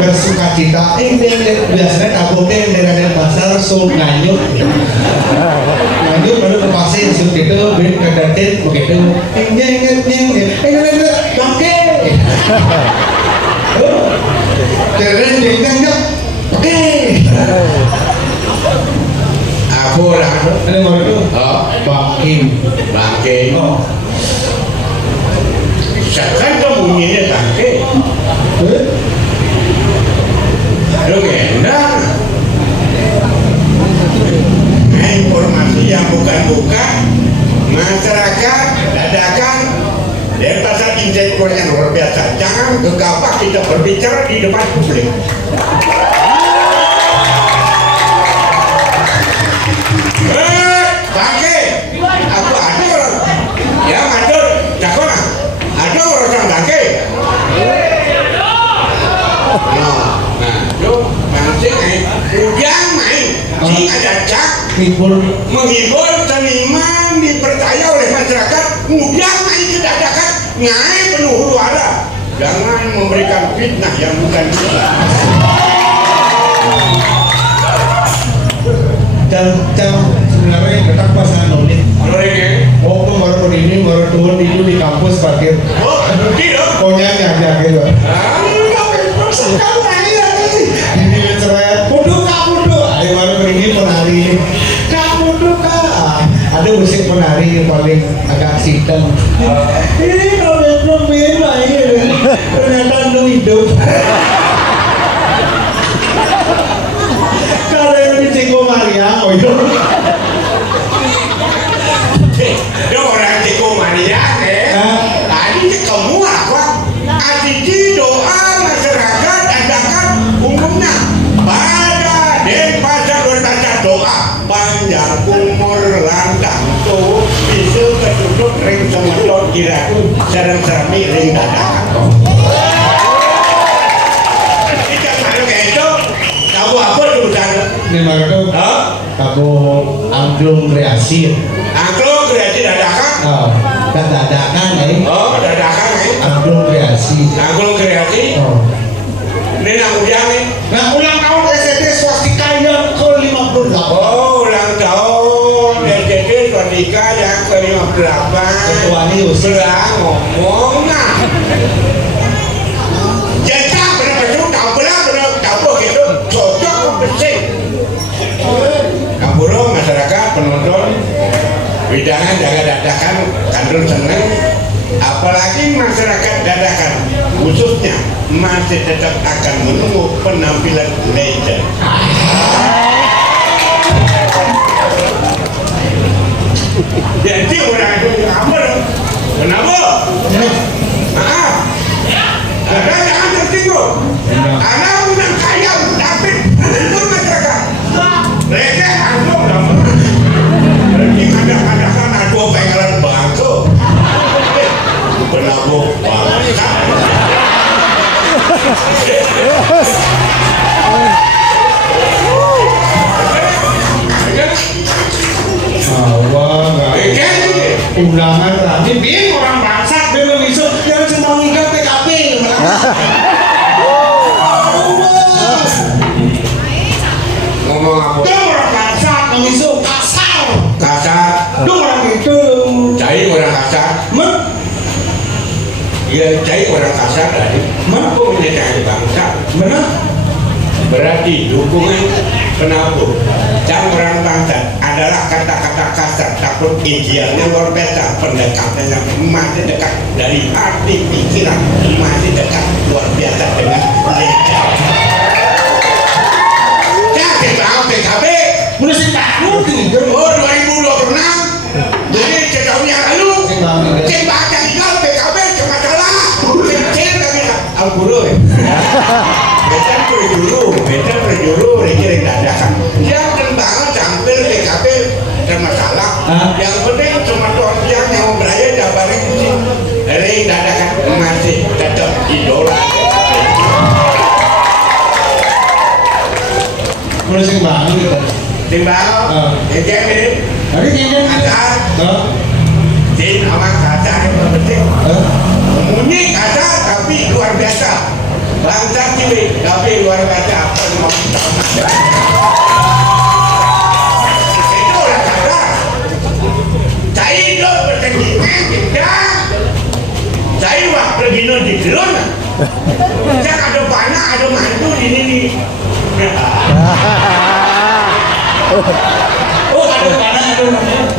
bersukacita ini biasanya kabuknya dengan pasar so nganyut baru ke pasir so gitu ben kedatin begitu bangke keren jengkang oke Aku lah. ada mau itu Bangke. Sekarang kamu bunyinya bangke. Aduh enak. Informasi yang bukan-bukan, masyarakat dadakan dari pasar intelektual yang luar biasa. Jangan gegabah kita berbicara di depan publik. Bangke, aku ada orang yang ada, cakona, ada orang bangke. Ujang main, si ada cak menghibur seniman dipercaya oleh masyarakat. Ujang main kedadakan, ngai penuh suara. Jangan memberikan fitnah yang bukan kita. Jam sebenarnya ketak pasangan nolit. Waktu baru ini baru turun itu di kampus parkir. Oh, tidak. Pokoknya ngajak gitu. Ini cerayat pudu. Ayo baru ini penari. Kamu duka. Ada musik penari yang paling agak sidang. Ini kalau belum main, ternyata lu hidup. Kalau yang di Ceko Maria, oh itu. Dia orang Ceko Maria, tadi kamu apa? Asiji doa masyarakat adakan umumnya pada Denpasar berbaca doa panjang umur langgam tuh bisa ketunduk ring semedot kiraku sareng sami ring dadakan. Kita malu kayak itu, kamu apa urusan? Ini baru kamu angklung kreasi. Angklung kreasi dadakan? Dadakan Oh, dadakan angklung kreasi. Angklung kreasi? Ini nang ujang nih. Nah, ulang tahun SCD Swastika yang ke-58. Oh, ulang tahun SCD Swastika yang ke-58. Ketua Nius. Ngomong nah. Jatah bener-bener tahu gitu. Cocok bersih. Kampuro masyarakat penonton widangan jaga dadakan kandung seneng. Apalagi masyarakat dadakan khususnya masih tetap akan menunggu penampilan legend. Jadi orang itu apa dong? Kenapa? Ada jangan tersinggung. Anak udah kaya tapi undangan rame, biar orang bangsat, biar besok jangan cuma ngikat PKP. Ngomong apa? Dia orang bangsat, besok kasar. Kasar. Dia orang itu. Cai orang kasar. Ya cai orang kasar tadi. Mampu menyedari bangsa. Mana? Berarti dukungan penabur dan orang bangsa adalah kata-kata kasar, takut idealnya luar biasa, pendekatannya masih dekat dari hati pikiran, masih dekat luar biasa dengan lidah. Jadi mau PKB Mesti bangun tinggal. oh 2026 jadi setahun yang lalu cek baca tinggal PKB cuma salah cek kami ampuru beda perjuru rekiring dadakan yang terbangun hampir PKB termasalah yang penting cuma tuan yang beraya jabarin rekiring dadakan masih tetap idola Mesti bangun gitu. timbangan ya mirip Hari ini kasar tin awak kasar yang penting bunyi kasar tapi luar biasa bangsa cilik tapi luar biasa apa yang mau kita itu orang kasar saya itu bertandingan kita saya waktu gino di drone saya ada panah ada mantu di sini oh ada mana ada.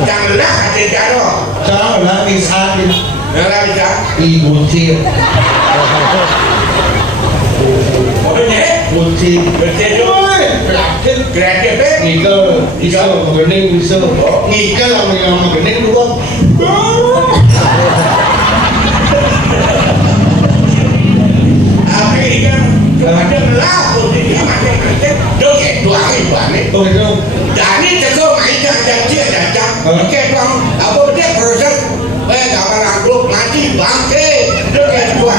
janganlah ada jaro Jangan lah bisa janganlah bisa ibu cil. pokoknya Kunci. bersedu Yakin. kreatif Nikel, bisa gening bisa. Nikel sama gening dua. apa ini kan ada melaku di macam-macam doke dua hari balik Oh itu. Dani teko main janji datang oke bang apa dia proses kapan aku mati bangke doke dua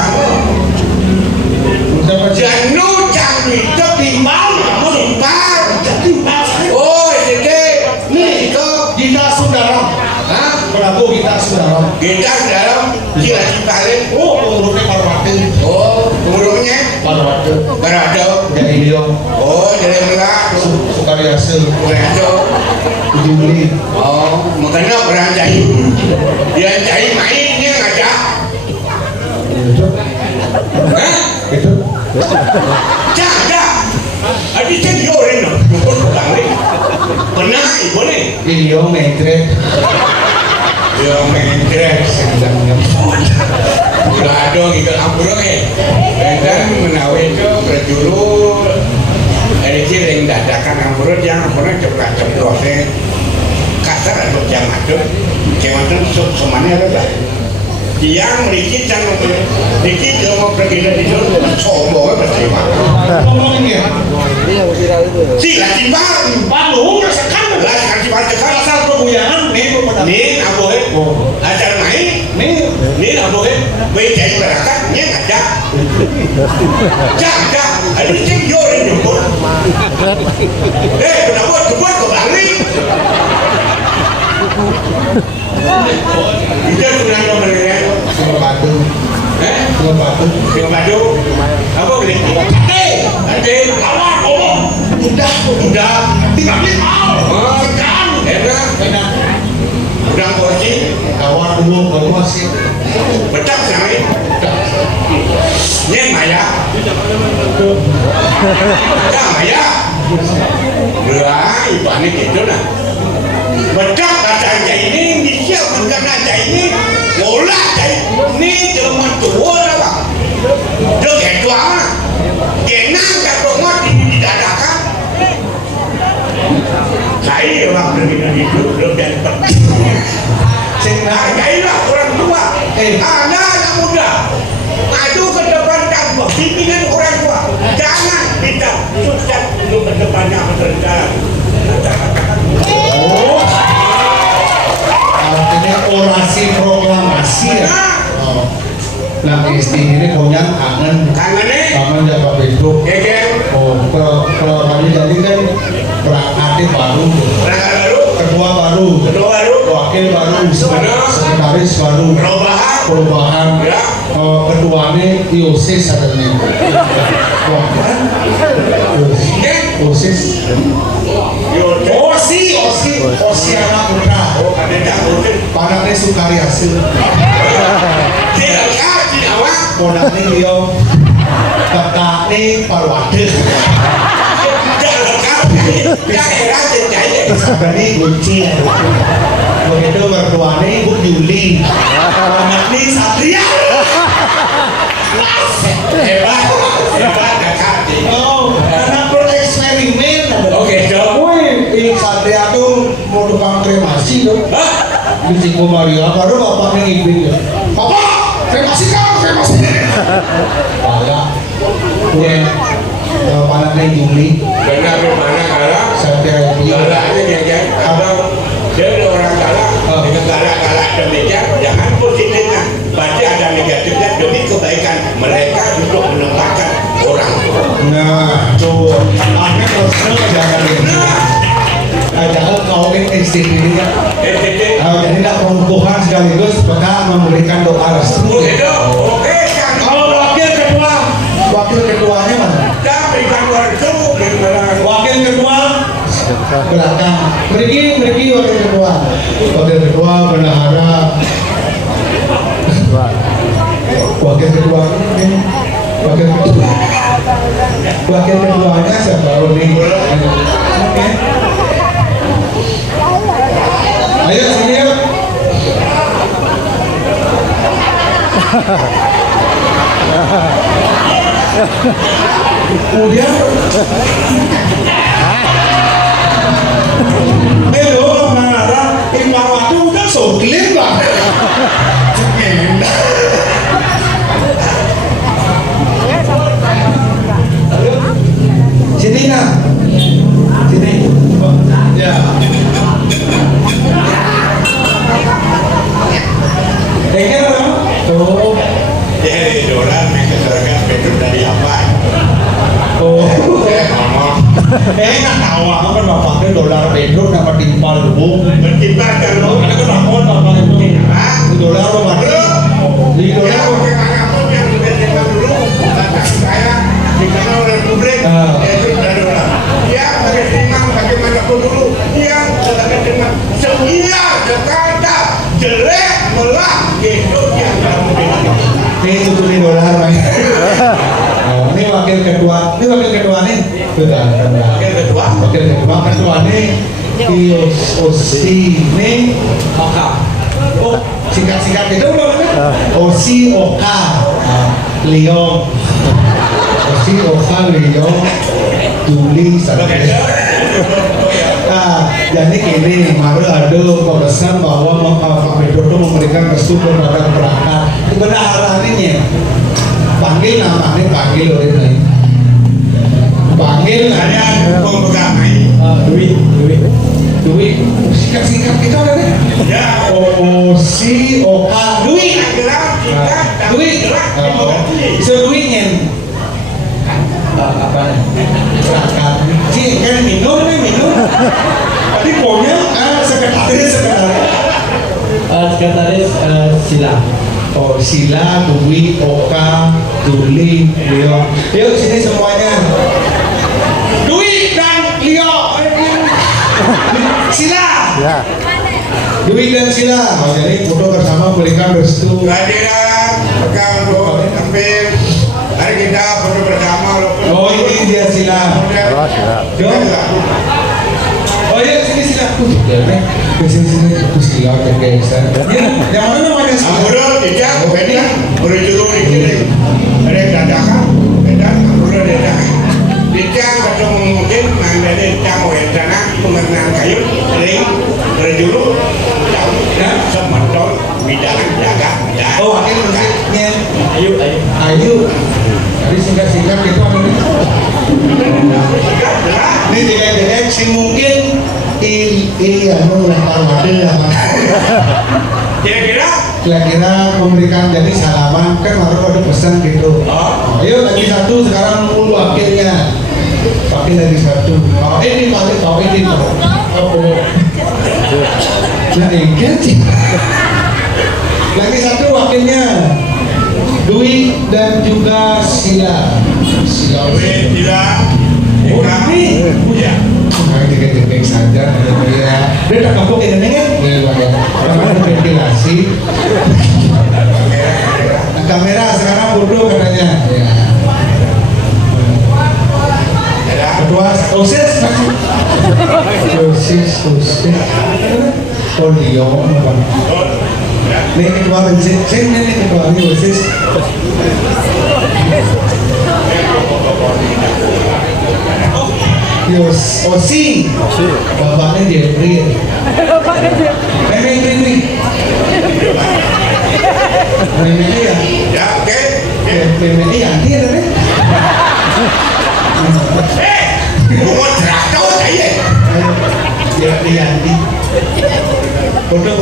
Siapa sih? janu jangan timbang timbang oh jadi nih itu Kita saudara. hah Prabu kita saudara. kita dalam sila balik Oh, urutnya Parwati. oh umurnya Parwati. berada Jadi dia oh jadi enggak Sukariasa. berada Juli. oh makanya orang cai dia cai mainnya ngajak Itu. hah Itu. Jaga. Adi cek yorin no. Bukan balik. Pernah ibu nih. Iya, metre. Yo mengendres sedang nyempot. Udah ada ikan ampuro dan menawi itu berjuru dari yang dadakan ampuro yang ampuro cepat ceplosnya kasar atau jam aduk jam aduk semuanya ada yang merikit dan merikit yang mau pergi dari itu sombong berterima Ngomongin ya. sila timbang Palu rasakan. lah kan timbang cekal Asal perbuyangan nih pada. nih abohe ajar main nih abohe beca berangkat nih ngajak jaga ada cek yorin jemput kenapa jemput kembali kita sudah nomornya Semua batu. Semua batu. Tengok baju apa boleh nanti awak udah Tidak mau. enak udah kursi Kawan umum kamu masih. betak sampai nyeng maya dah maya dua ibanik itu lah betak kata aja ini disiap bukan aja ini bola ini jelman tua lah bang dia kayak tua mah kenang kata ngot ini didadakan saya orang berbeda hidup belum dan hargailah orang tua anak muda maju ke depan tanpa bimbingan orang tua jangan kita sukses untuk ke depannya berjalan Oh. Artinya orasi proklamasi ya. Oh. Nah, istri ini punya kangen jaga besok. Oh, kalau kami jadi kan berangkatnya baru, berangkat baru ketua baru, kedua baru wakil baru, Benar. sekretaris baru perubahan Ya. ketuanya IOSIS adanya. Wah, kan? OSIS. Osi anak putra. Oh, ada jagoan. Panaknya Sukari hasil. Tidak awak. Ponaknya dia. Kakaknya Parwade. Tidak lengkap. Daerah jajanya. Sakani Guncin. Begitu mertuanya Ibu Juli. Anaknya Satria. Hebat dekat. Oh, anak bereksperimen. Oke, dong. Wih, ini Satria tuh mau tukang kremasi tuh. Di Ciko Maria, baru bapaknya ngibing ya. Papa, kremasi kan, kremasi. Kagak. Gue anaknya Juli. Benar mana galak? Satria itu. Galaknya dia ada orang galak dengan galak demikian jangan positifnya berarti ada negatifnya demi kebaikan mereka untuk menempatkan orang tua. Nah, tuh, aneh personal jangan ini. Jangan kawin insting ini kan. Jadi tidak perempuan sekaligus maka memberikan doa restu. Oke dong, oke kan. Kalau wakil ketuanya mana? Dan berikan restu dengan Wakil ketua belakang. Pergi wakil ketua. Wakil ketua bendahara. Wakil ketua ini. Wakil ketuanya siapa? Nih. Oke. Ayo sini yuk. Kemudian Halo, Nara, Parwatu udah soglim banget. Sini nah, sini. Ya. Dengar dong. Tuh. jadi dolar mengeluarkan betul dari apa? Oh. Ngomong Nggak tahu apa kan bapaknya dolar pedro nama timpal bung. bertimbang Lo kalau kan nakon bapak itu. Ah, Di dolar apa mana? Di ya dolar. bagaimanapun yang sudah timbang dulu kata saya dikenal oleh publik yaitu dari dolar. Ya bagaimana bagaimanapun dulu yang sudah timbang semuanya Jakarta jelek melah gitu yang kamu bilang. Ini tutup di dolar Pak. Oh, ini wakil ketua nih. Betul. Yang kedua, Wakil ketua nih Osi nih. Oh, singkat itu belum kan? Osi Oka Leong. Osi Oka Leong Juli Satria. Jadi kini Maru ada pesan bahwa Pak Widodo memberikan restu kepada perangkat. Itu benar artinya. Panggil namanya panggil oleh lain. Panggil saya namanya pemegang ini. Dwi. Singkat kita ada deh. Ya, Osi Oka Dwi. Dwi. So Dwi-nya apa? Perangkat. Sih kan minum. Tadi pokoknya sekretaris. Sekretaris Sila. Oh, Sila, Dwi, Oka, Duli, Leo. Yuk sini semuanya. Dwi dan Leo. Sila. Ya. Dwi dan Sila. Oh, jadi foto bersama berikan restu. Kehadiran pegang untuk tampil. Hari kita foto bersama. Oh, ini dia Sila. Oh, Sila. Yuk. Oh iya, sini Sila. Sini. Sila kayak Sila. Yang mana namanya Sila? Amrul, tidak, beda. Berjuru dikirim. Ada dadakan, beda. Amrul dadakan. Tidak ketemu mungkin mengenai tamu yang sana pemenang kayu, ring, berjuru, dan semeton bidangan dagang. Oh, akhirnya musiknya Ayu. Tadi singkat itu apa nih? Ini tidak si mungkin ini anu lempar wadah apa? Kira-kira memberikan jadi salaman kan harus ada pesan gitu. Ayo lagi satu sekarang mulu akhirnya. Pakai lagi satu. Kau ini pakai kau ini. Oh. Nah, ini sih. Lagi satu wakilnya Dwi dan juga Sila. Sila. Tidak. Oh, ini. Ya. Nah, dikit-dikit saja. Ya. Dia tak kapok ini kan? Iya. Karena ventilasi. Kamera sekarang bodoh katanya. Ya. Ketua OSIS. OSIS. Polio. Ini ketua OSIS. Ini ketua OSIS. Yos, Osi. Bapaknya Jeffrey. Ini. Memangnya ya? Ya, oke. Memangnya ya? Dia ada Mau traktor saya. Ya, Yanti. Foto.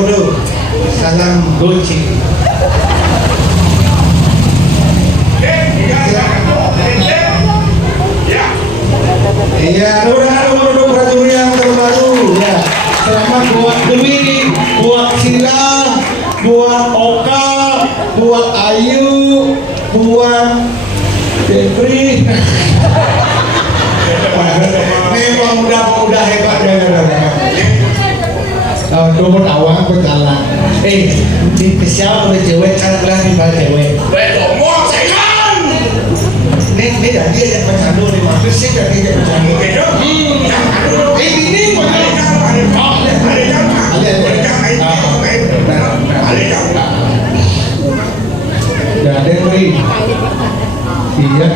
Salam Goci. Ya. Iya, udah prajurit yang terbaru. Ya, selamat buat Dwi, buat Sila, buat Oka, buat Ayu, buat Jeffrey. Memang udah hebat ya. Nomor awal berjalan. Di siapa boleh cewek kan kelas di bawah cewek. Ngomong sayang. Ini dah dia yang bercandu nih, maksud sih dah dia yang bercandu. Ini dah ada beri. Iya.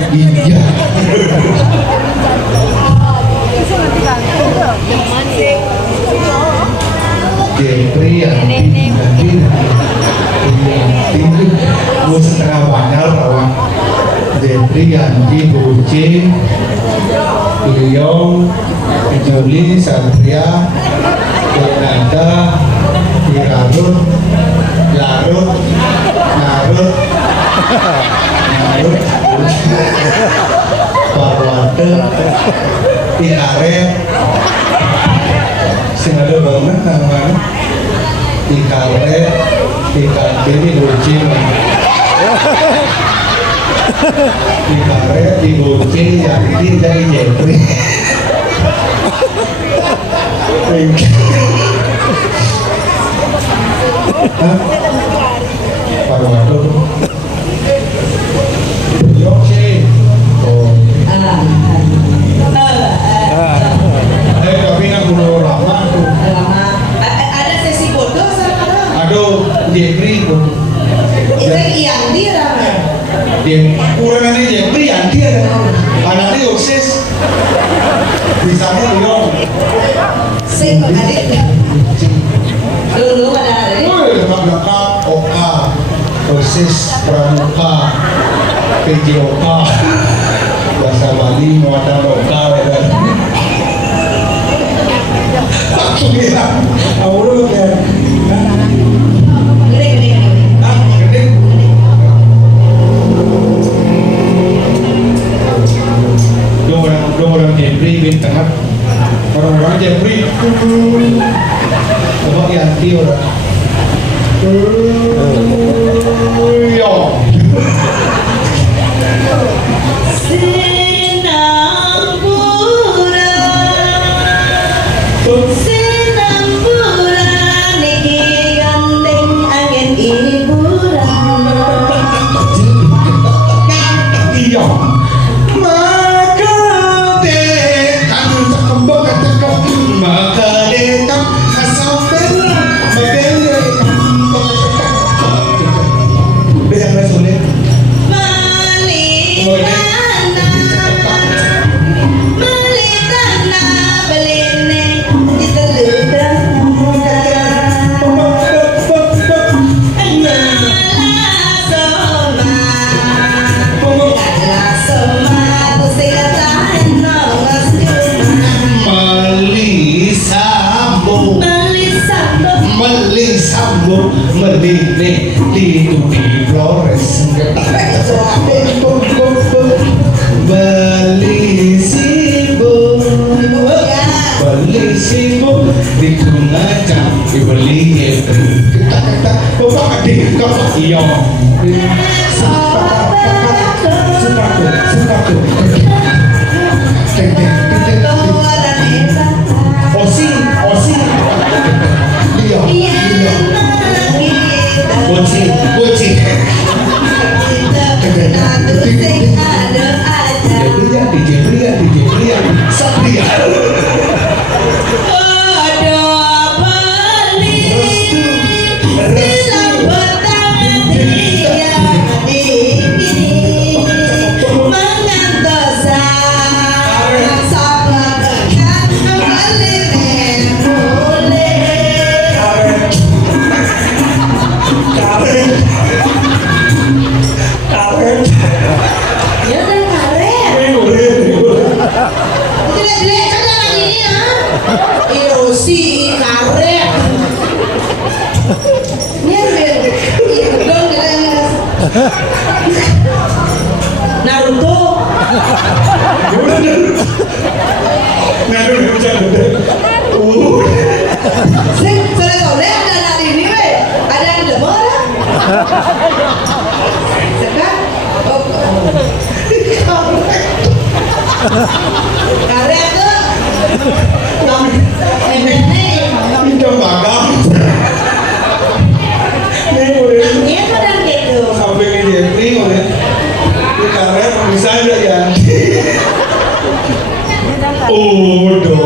Jeffrey yang tinggi gue setengah banyak rawan. Jeffrey Yanti Bucin Leong Juli Satria Renata Irarut Larut Parwante Ikaret Singada banget namanya Ikaret ini Bucin Ikaret di Bucin Yanti dari Jeffrey. Parwante Yok sih. Oh. Tapi nak bunuh lama tuh. Ada sesi foto sama. Aduh, Jeffrey tuh. Itu yang dia. Dia kurang ini Jeffrey yang dia ada. Anaknya Yosis. Bisanya Leong. Sing adik. Dulu ada adik. Lengkap Oka, Yosis Pramuka, PJOK, bahasa Bali muatan lokal ya kan. Aku bilang, awalnya kan. Gede. Gede. Dua orang Jeffrey bintang. Orang-orang Jeffrey. Coba Yanti orang. Yo. Sinambura niki gandeng angin hiburan. Iya. Maka deh, kan cakembok cakep. Maka deh, tak sampai maganda. Udah yang sulit. Melitana belene diteludah. Melini di Flores beli sibuk di Tungaca dibeli itu kata bapak adik kakak iya Osi iya Boci DJ Pria Satria Naruto. Sudah tahu deh ada anak ini weh, ada yang lemah. Sekarang, karya ke, Pinjam bagam Namanya kadang gitu. sampai ini dia oleh di karet bisa ada ya Udo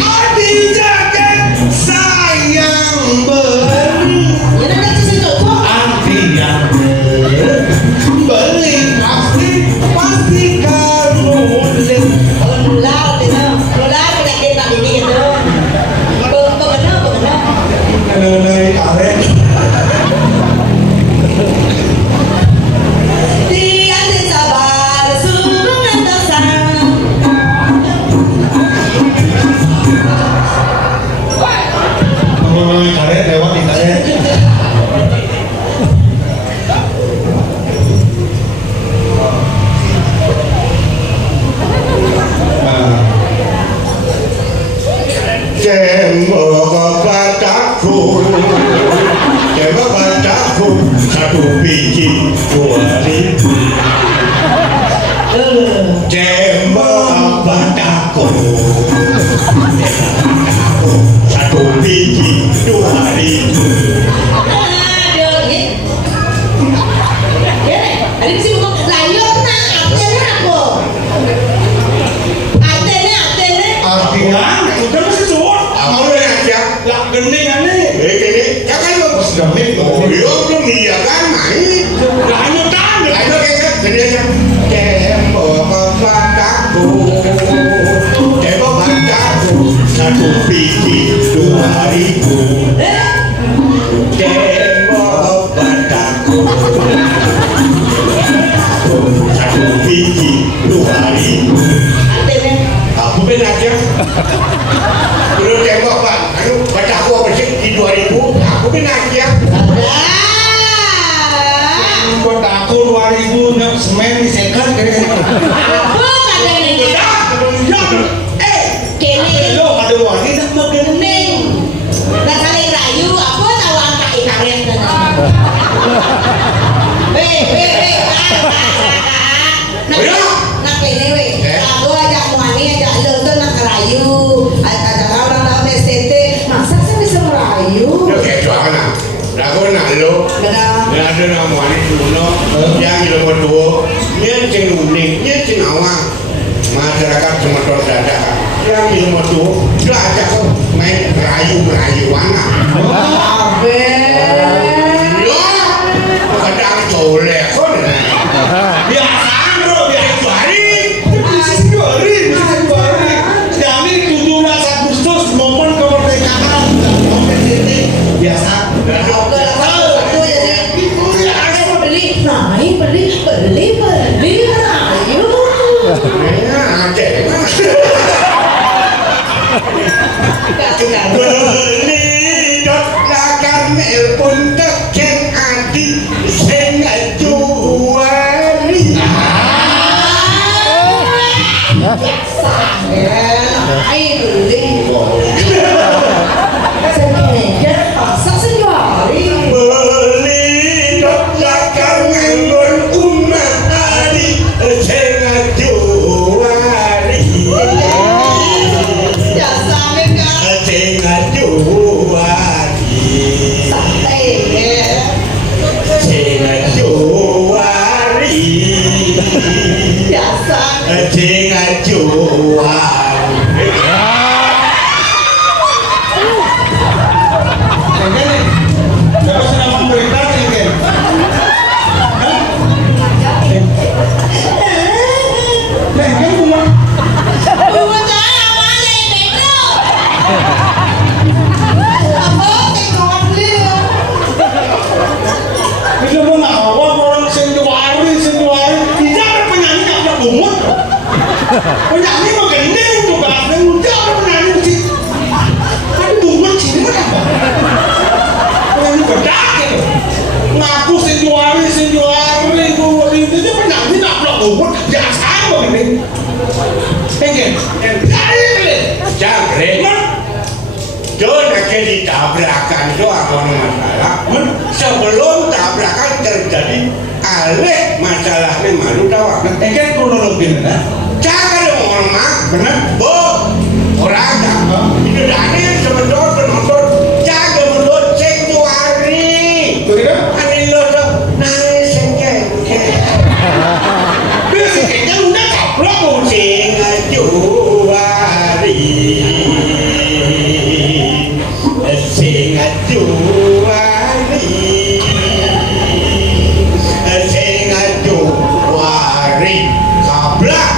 Adi jagat sayang beri Ya nanti sisi cocok. Adi yang beli pasti kamu lihat Nular gitu, nular penyakit tadi gitu. Begitu. dari karet Dia sabar suruh ngantasan. ngomong karet lewat di karet Coba padaku satu biji 2.000. Cembok padaku satu biji 2.000. Aduh, ini. Ya, tadi sih bukan layar nah, artinya apa? Artinya. artinya udah masih suara Mau aja. lah gending aneh Ini ya kan lo gending belum iya kan main. ayo tanya Ayo kita gini aja. Cembok padaku satu biji 2.000. Cembok padaku satu biji 2.000. Artinya. Aku benar aja. Belum tembok pak. Ayo baca aku apa sih di 2.000. Aku benar aja. buat aku 2000 nak semen disekat kayaknya Apa katanya? Kini lo ada wanita mau gening. Nah saling rayu, apa tahu angka ikarnya Nak ini weh, aku ajak muani ajak lo tuh nak rayu, ajak orang tahu STT, masa sih bisa merayu? Lo kayak jualan. Aku nak lo. Benar. Ya ada nama wali kuno yang ilmu tua, yang cing unik, yang cing awang. Masyarakat Sumatera Dada yang ilmu tua, belajar main merayu-merayuan. Yo, kadang soleh kon. biasa bro biasa Hari bisnis 2 hari kami 17 Agustus momen kemerdekaan biasa Oke, satu jadi beli, naik beli merayu. ya ada. Beli dot lagar nelpon teken adi sing juali. Ayo beli. Kan dapat senang berita kan? Kan cuma Bukan saya mana yang Pedro? Apa tekoan beliau? itu mau ngawak orang sentuari, tidak ada penyanyi yang ada umur. Penyanyi mau gendeng tuh bahasnya, tidak ada penyanyi sih. Tapi umur sini mana apa? Penyanyi bedak gitu. Ngaku sentuari, itu penyanyi tak ada umur, biasa begini. Pengen, Jangkrik. Don akan ditabrakan itu apa masalah? Sebelum tabrakan terjadi, alih masalahnya malu tahu. kan kronologi nah. Jangan hormat, Benar? bo orang tak. Itu tadi sebentar penonton jaga mulut sektuari. Betul kan? Ani lo tuh nangis sengke. Dia sih kayaknya udah kaplok loh. Sing ajuari, sing ajuari, sing ajuari. Kablak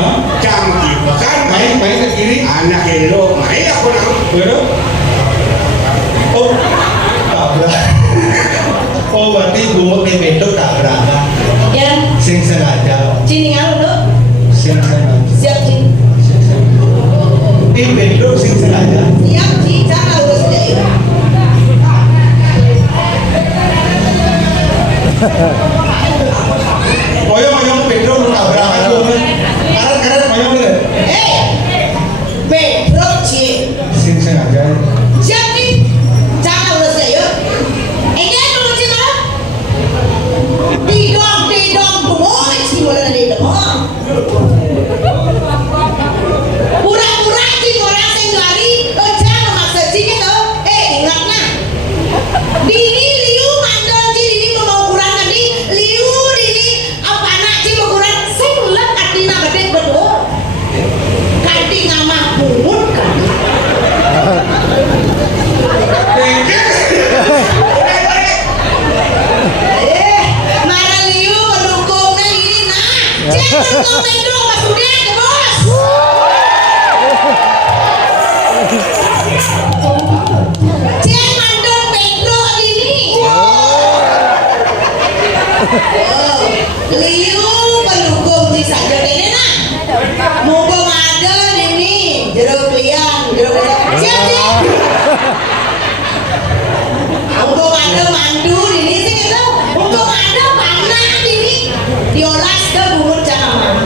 Hah? jam kibakan Main ke kiri. anak lo main aku nak. Betul? Oh, tabrak. Oh, berarti bumut nih bentuk tabrakan. Ya, Sing sengaja. cini ngalu dok. Sing sengaja. Siap cini. Tim bentuk sing sengaja. Siap cini, jangan urus saja ya. Moyong bentuk lu tabrakan lu. Karet moyong lu. Pedro cini. Sing sengaja. Siap cini, jangan urus saja ya. Ini dulu cini mana? Didong, bumoi sih boleh ada didong. Pura-pura sih orang senggari, jangan maksa sih gitu. Ingat nah. Dini liu mandor sih dini mau kurang tadi liu dini apa nak sih mau kurang senglet katina gede betul. Kadi nama pungut kan. Marah liu pendukungnya ini nah. Jangan komen dulu mas udah ke bos. Jangan mandor Pedro ini. Liu pendukung si saja ini nah. Mumpung ada ini jeruk liang. Siap siap. Mumpung ada mandu ini sih gitu. Mumpung ada panah ini diolas ke bumut jangan.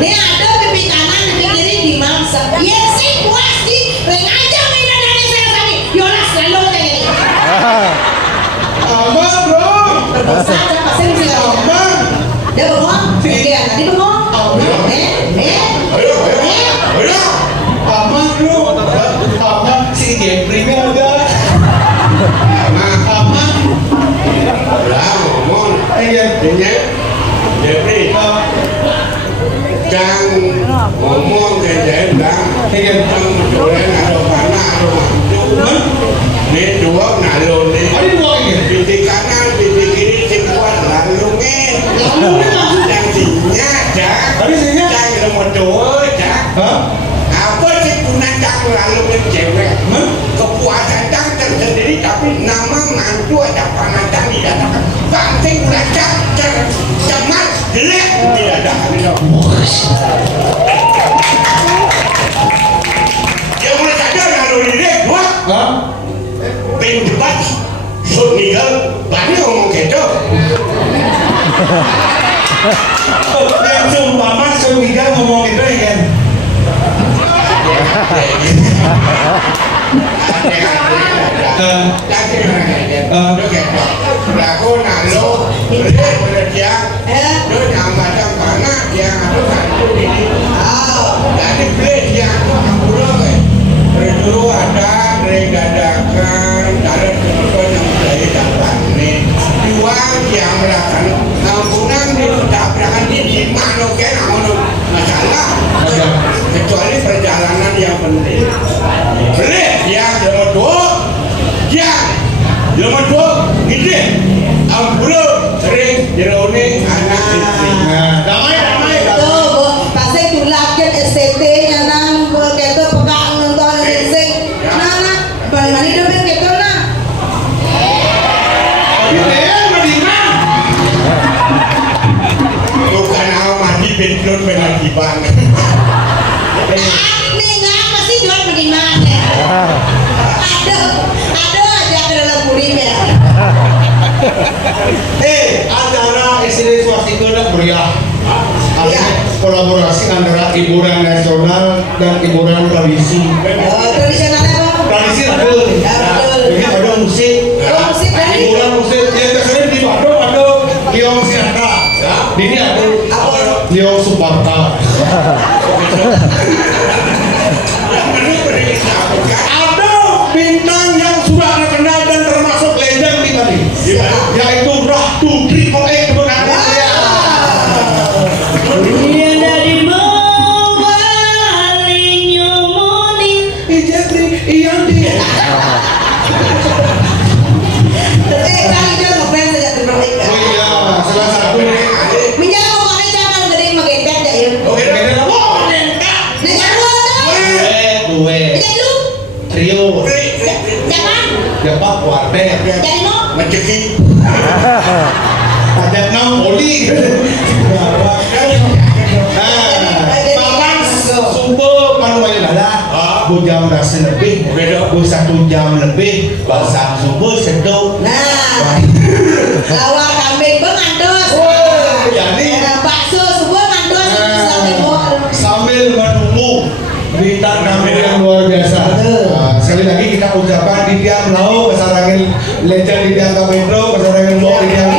Ini ada pipi kanan pipi kiri dimasak. Iya sih puas sih. Reng aja minta dari saya tadi. Diolas lalu kayak gini. Abang, bro. Terbosan saya pasti mesti nggak bisa. Abang. Dia bengong. Dia tadi bengong. Ayo. Abang, bro. Abang si Jeffrey-nya udah. Abang. Lah ngomong. Iya. Ini Jeffrey. Jangan ngomong ke jendang. Jangan menjualnya ada panah ada mantu. Ini dua nalun nih. Ada dua ini. Pipi kanan, pipi kiri, si kuat lalungin. Yang sinya, Cak. Ada sinya? Yang nomor dua, Cak. Hah? Apa sih guna Cak lalungin cewek? Hah? Kepuasan Cak tersendiri, tapi nama mantu ada panah Cak didadakan. Bangsa guna Cak cermat, jelek didadakan. Yang mulai sadar nalun ini, dua. Hah? Pengen debat so ninggal banyak ngomong gitu. Yang seumpama seumpama ngomong gitu ya kan? Aku nalo dia nama mana dia harus bantu ini. Jadi beli dia dulu ada dadakan dalam kehidupan yang dari dapat ini uang yang melakukan ampunan di tabrakan di mana kan masalah Nomor 2, ini ampura sering jerone anak istri. Nah, damai. Tuh, Bu, pasti tulakin STT nya nang keto pegang nonton sing. Nah, balik dompet keto nah. Bukan awak mandi bentrot penagiban. Nih nggak pasti jual bagaimana? Ada aja ke dalam kulitnya. Acara SD swastika dan meriah. Iya. Kolaborasi antara hiburan nasional dan hiburan tradisi. Tradisionalnya Bang. Tradisi ada. Ya, betul. Jadi ada musik. Oh, musik tadi. Hiburan musik. Yang biasanya di Bandung ada Liong Sianta. Di ini ada Liong Suparta. Ada bintang yang sudah terkenal dan termasuk legend di tadi, yaitu Ratu Triple X kebenaran saya. Yang dari mawali nyomoni. Ijatri Iyan dia. Kali dia ngefans saja terbaik. Oh iya, salah satu Minyak mau pakai jangan gede magetek ya ya. Oke, Kayaknya apa? Nah, jangan lupa tuh. Duet, Minyak lu. trio, Jangan. Japak, Kuartet, Jadi no. menceki. Ajak Nam, Oli. Papan Sumber Manuel Dada, jam rasa lebih, Beda. 1 jam lebih, bahasa Sumber sedok. Nah. Lawar kambing bang andos. Oh, jadi Bakso semua andos bisa tembok. sambil menunggu bintang tamu yang luar biasa. Sekali lagi kita ucapkan di tiang lau, pasarangan legend di tiang Kapendro, pasarangan mau di tiang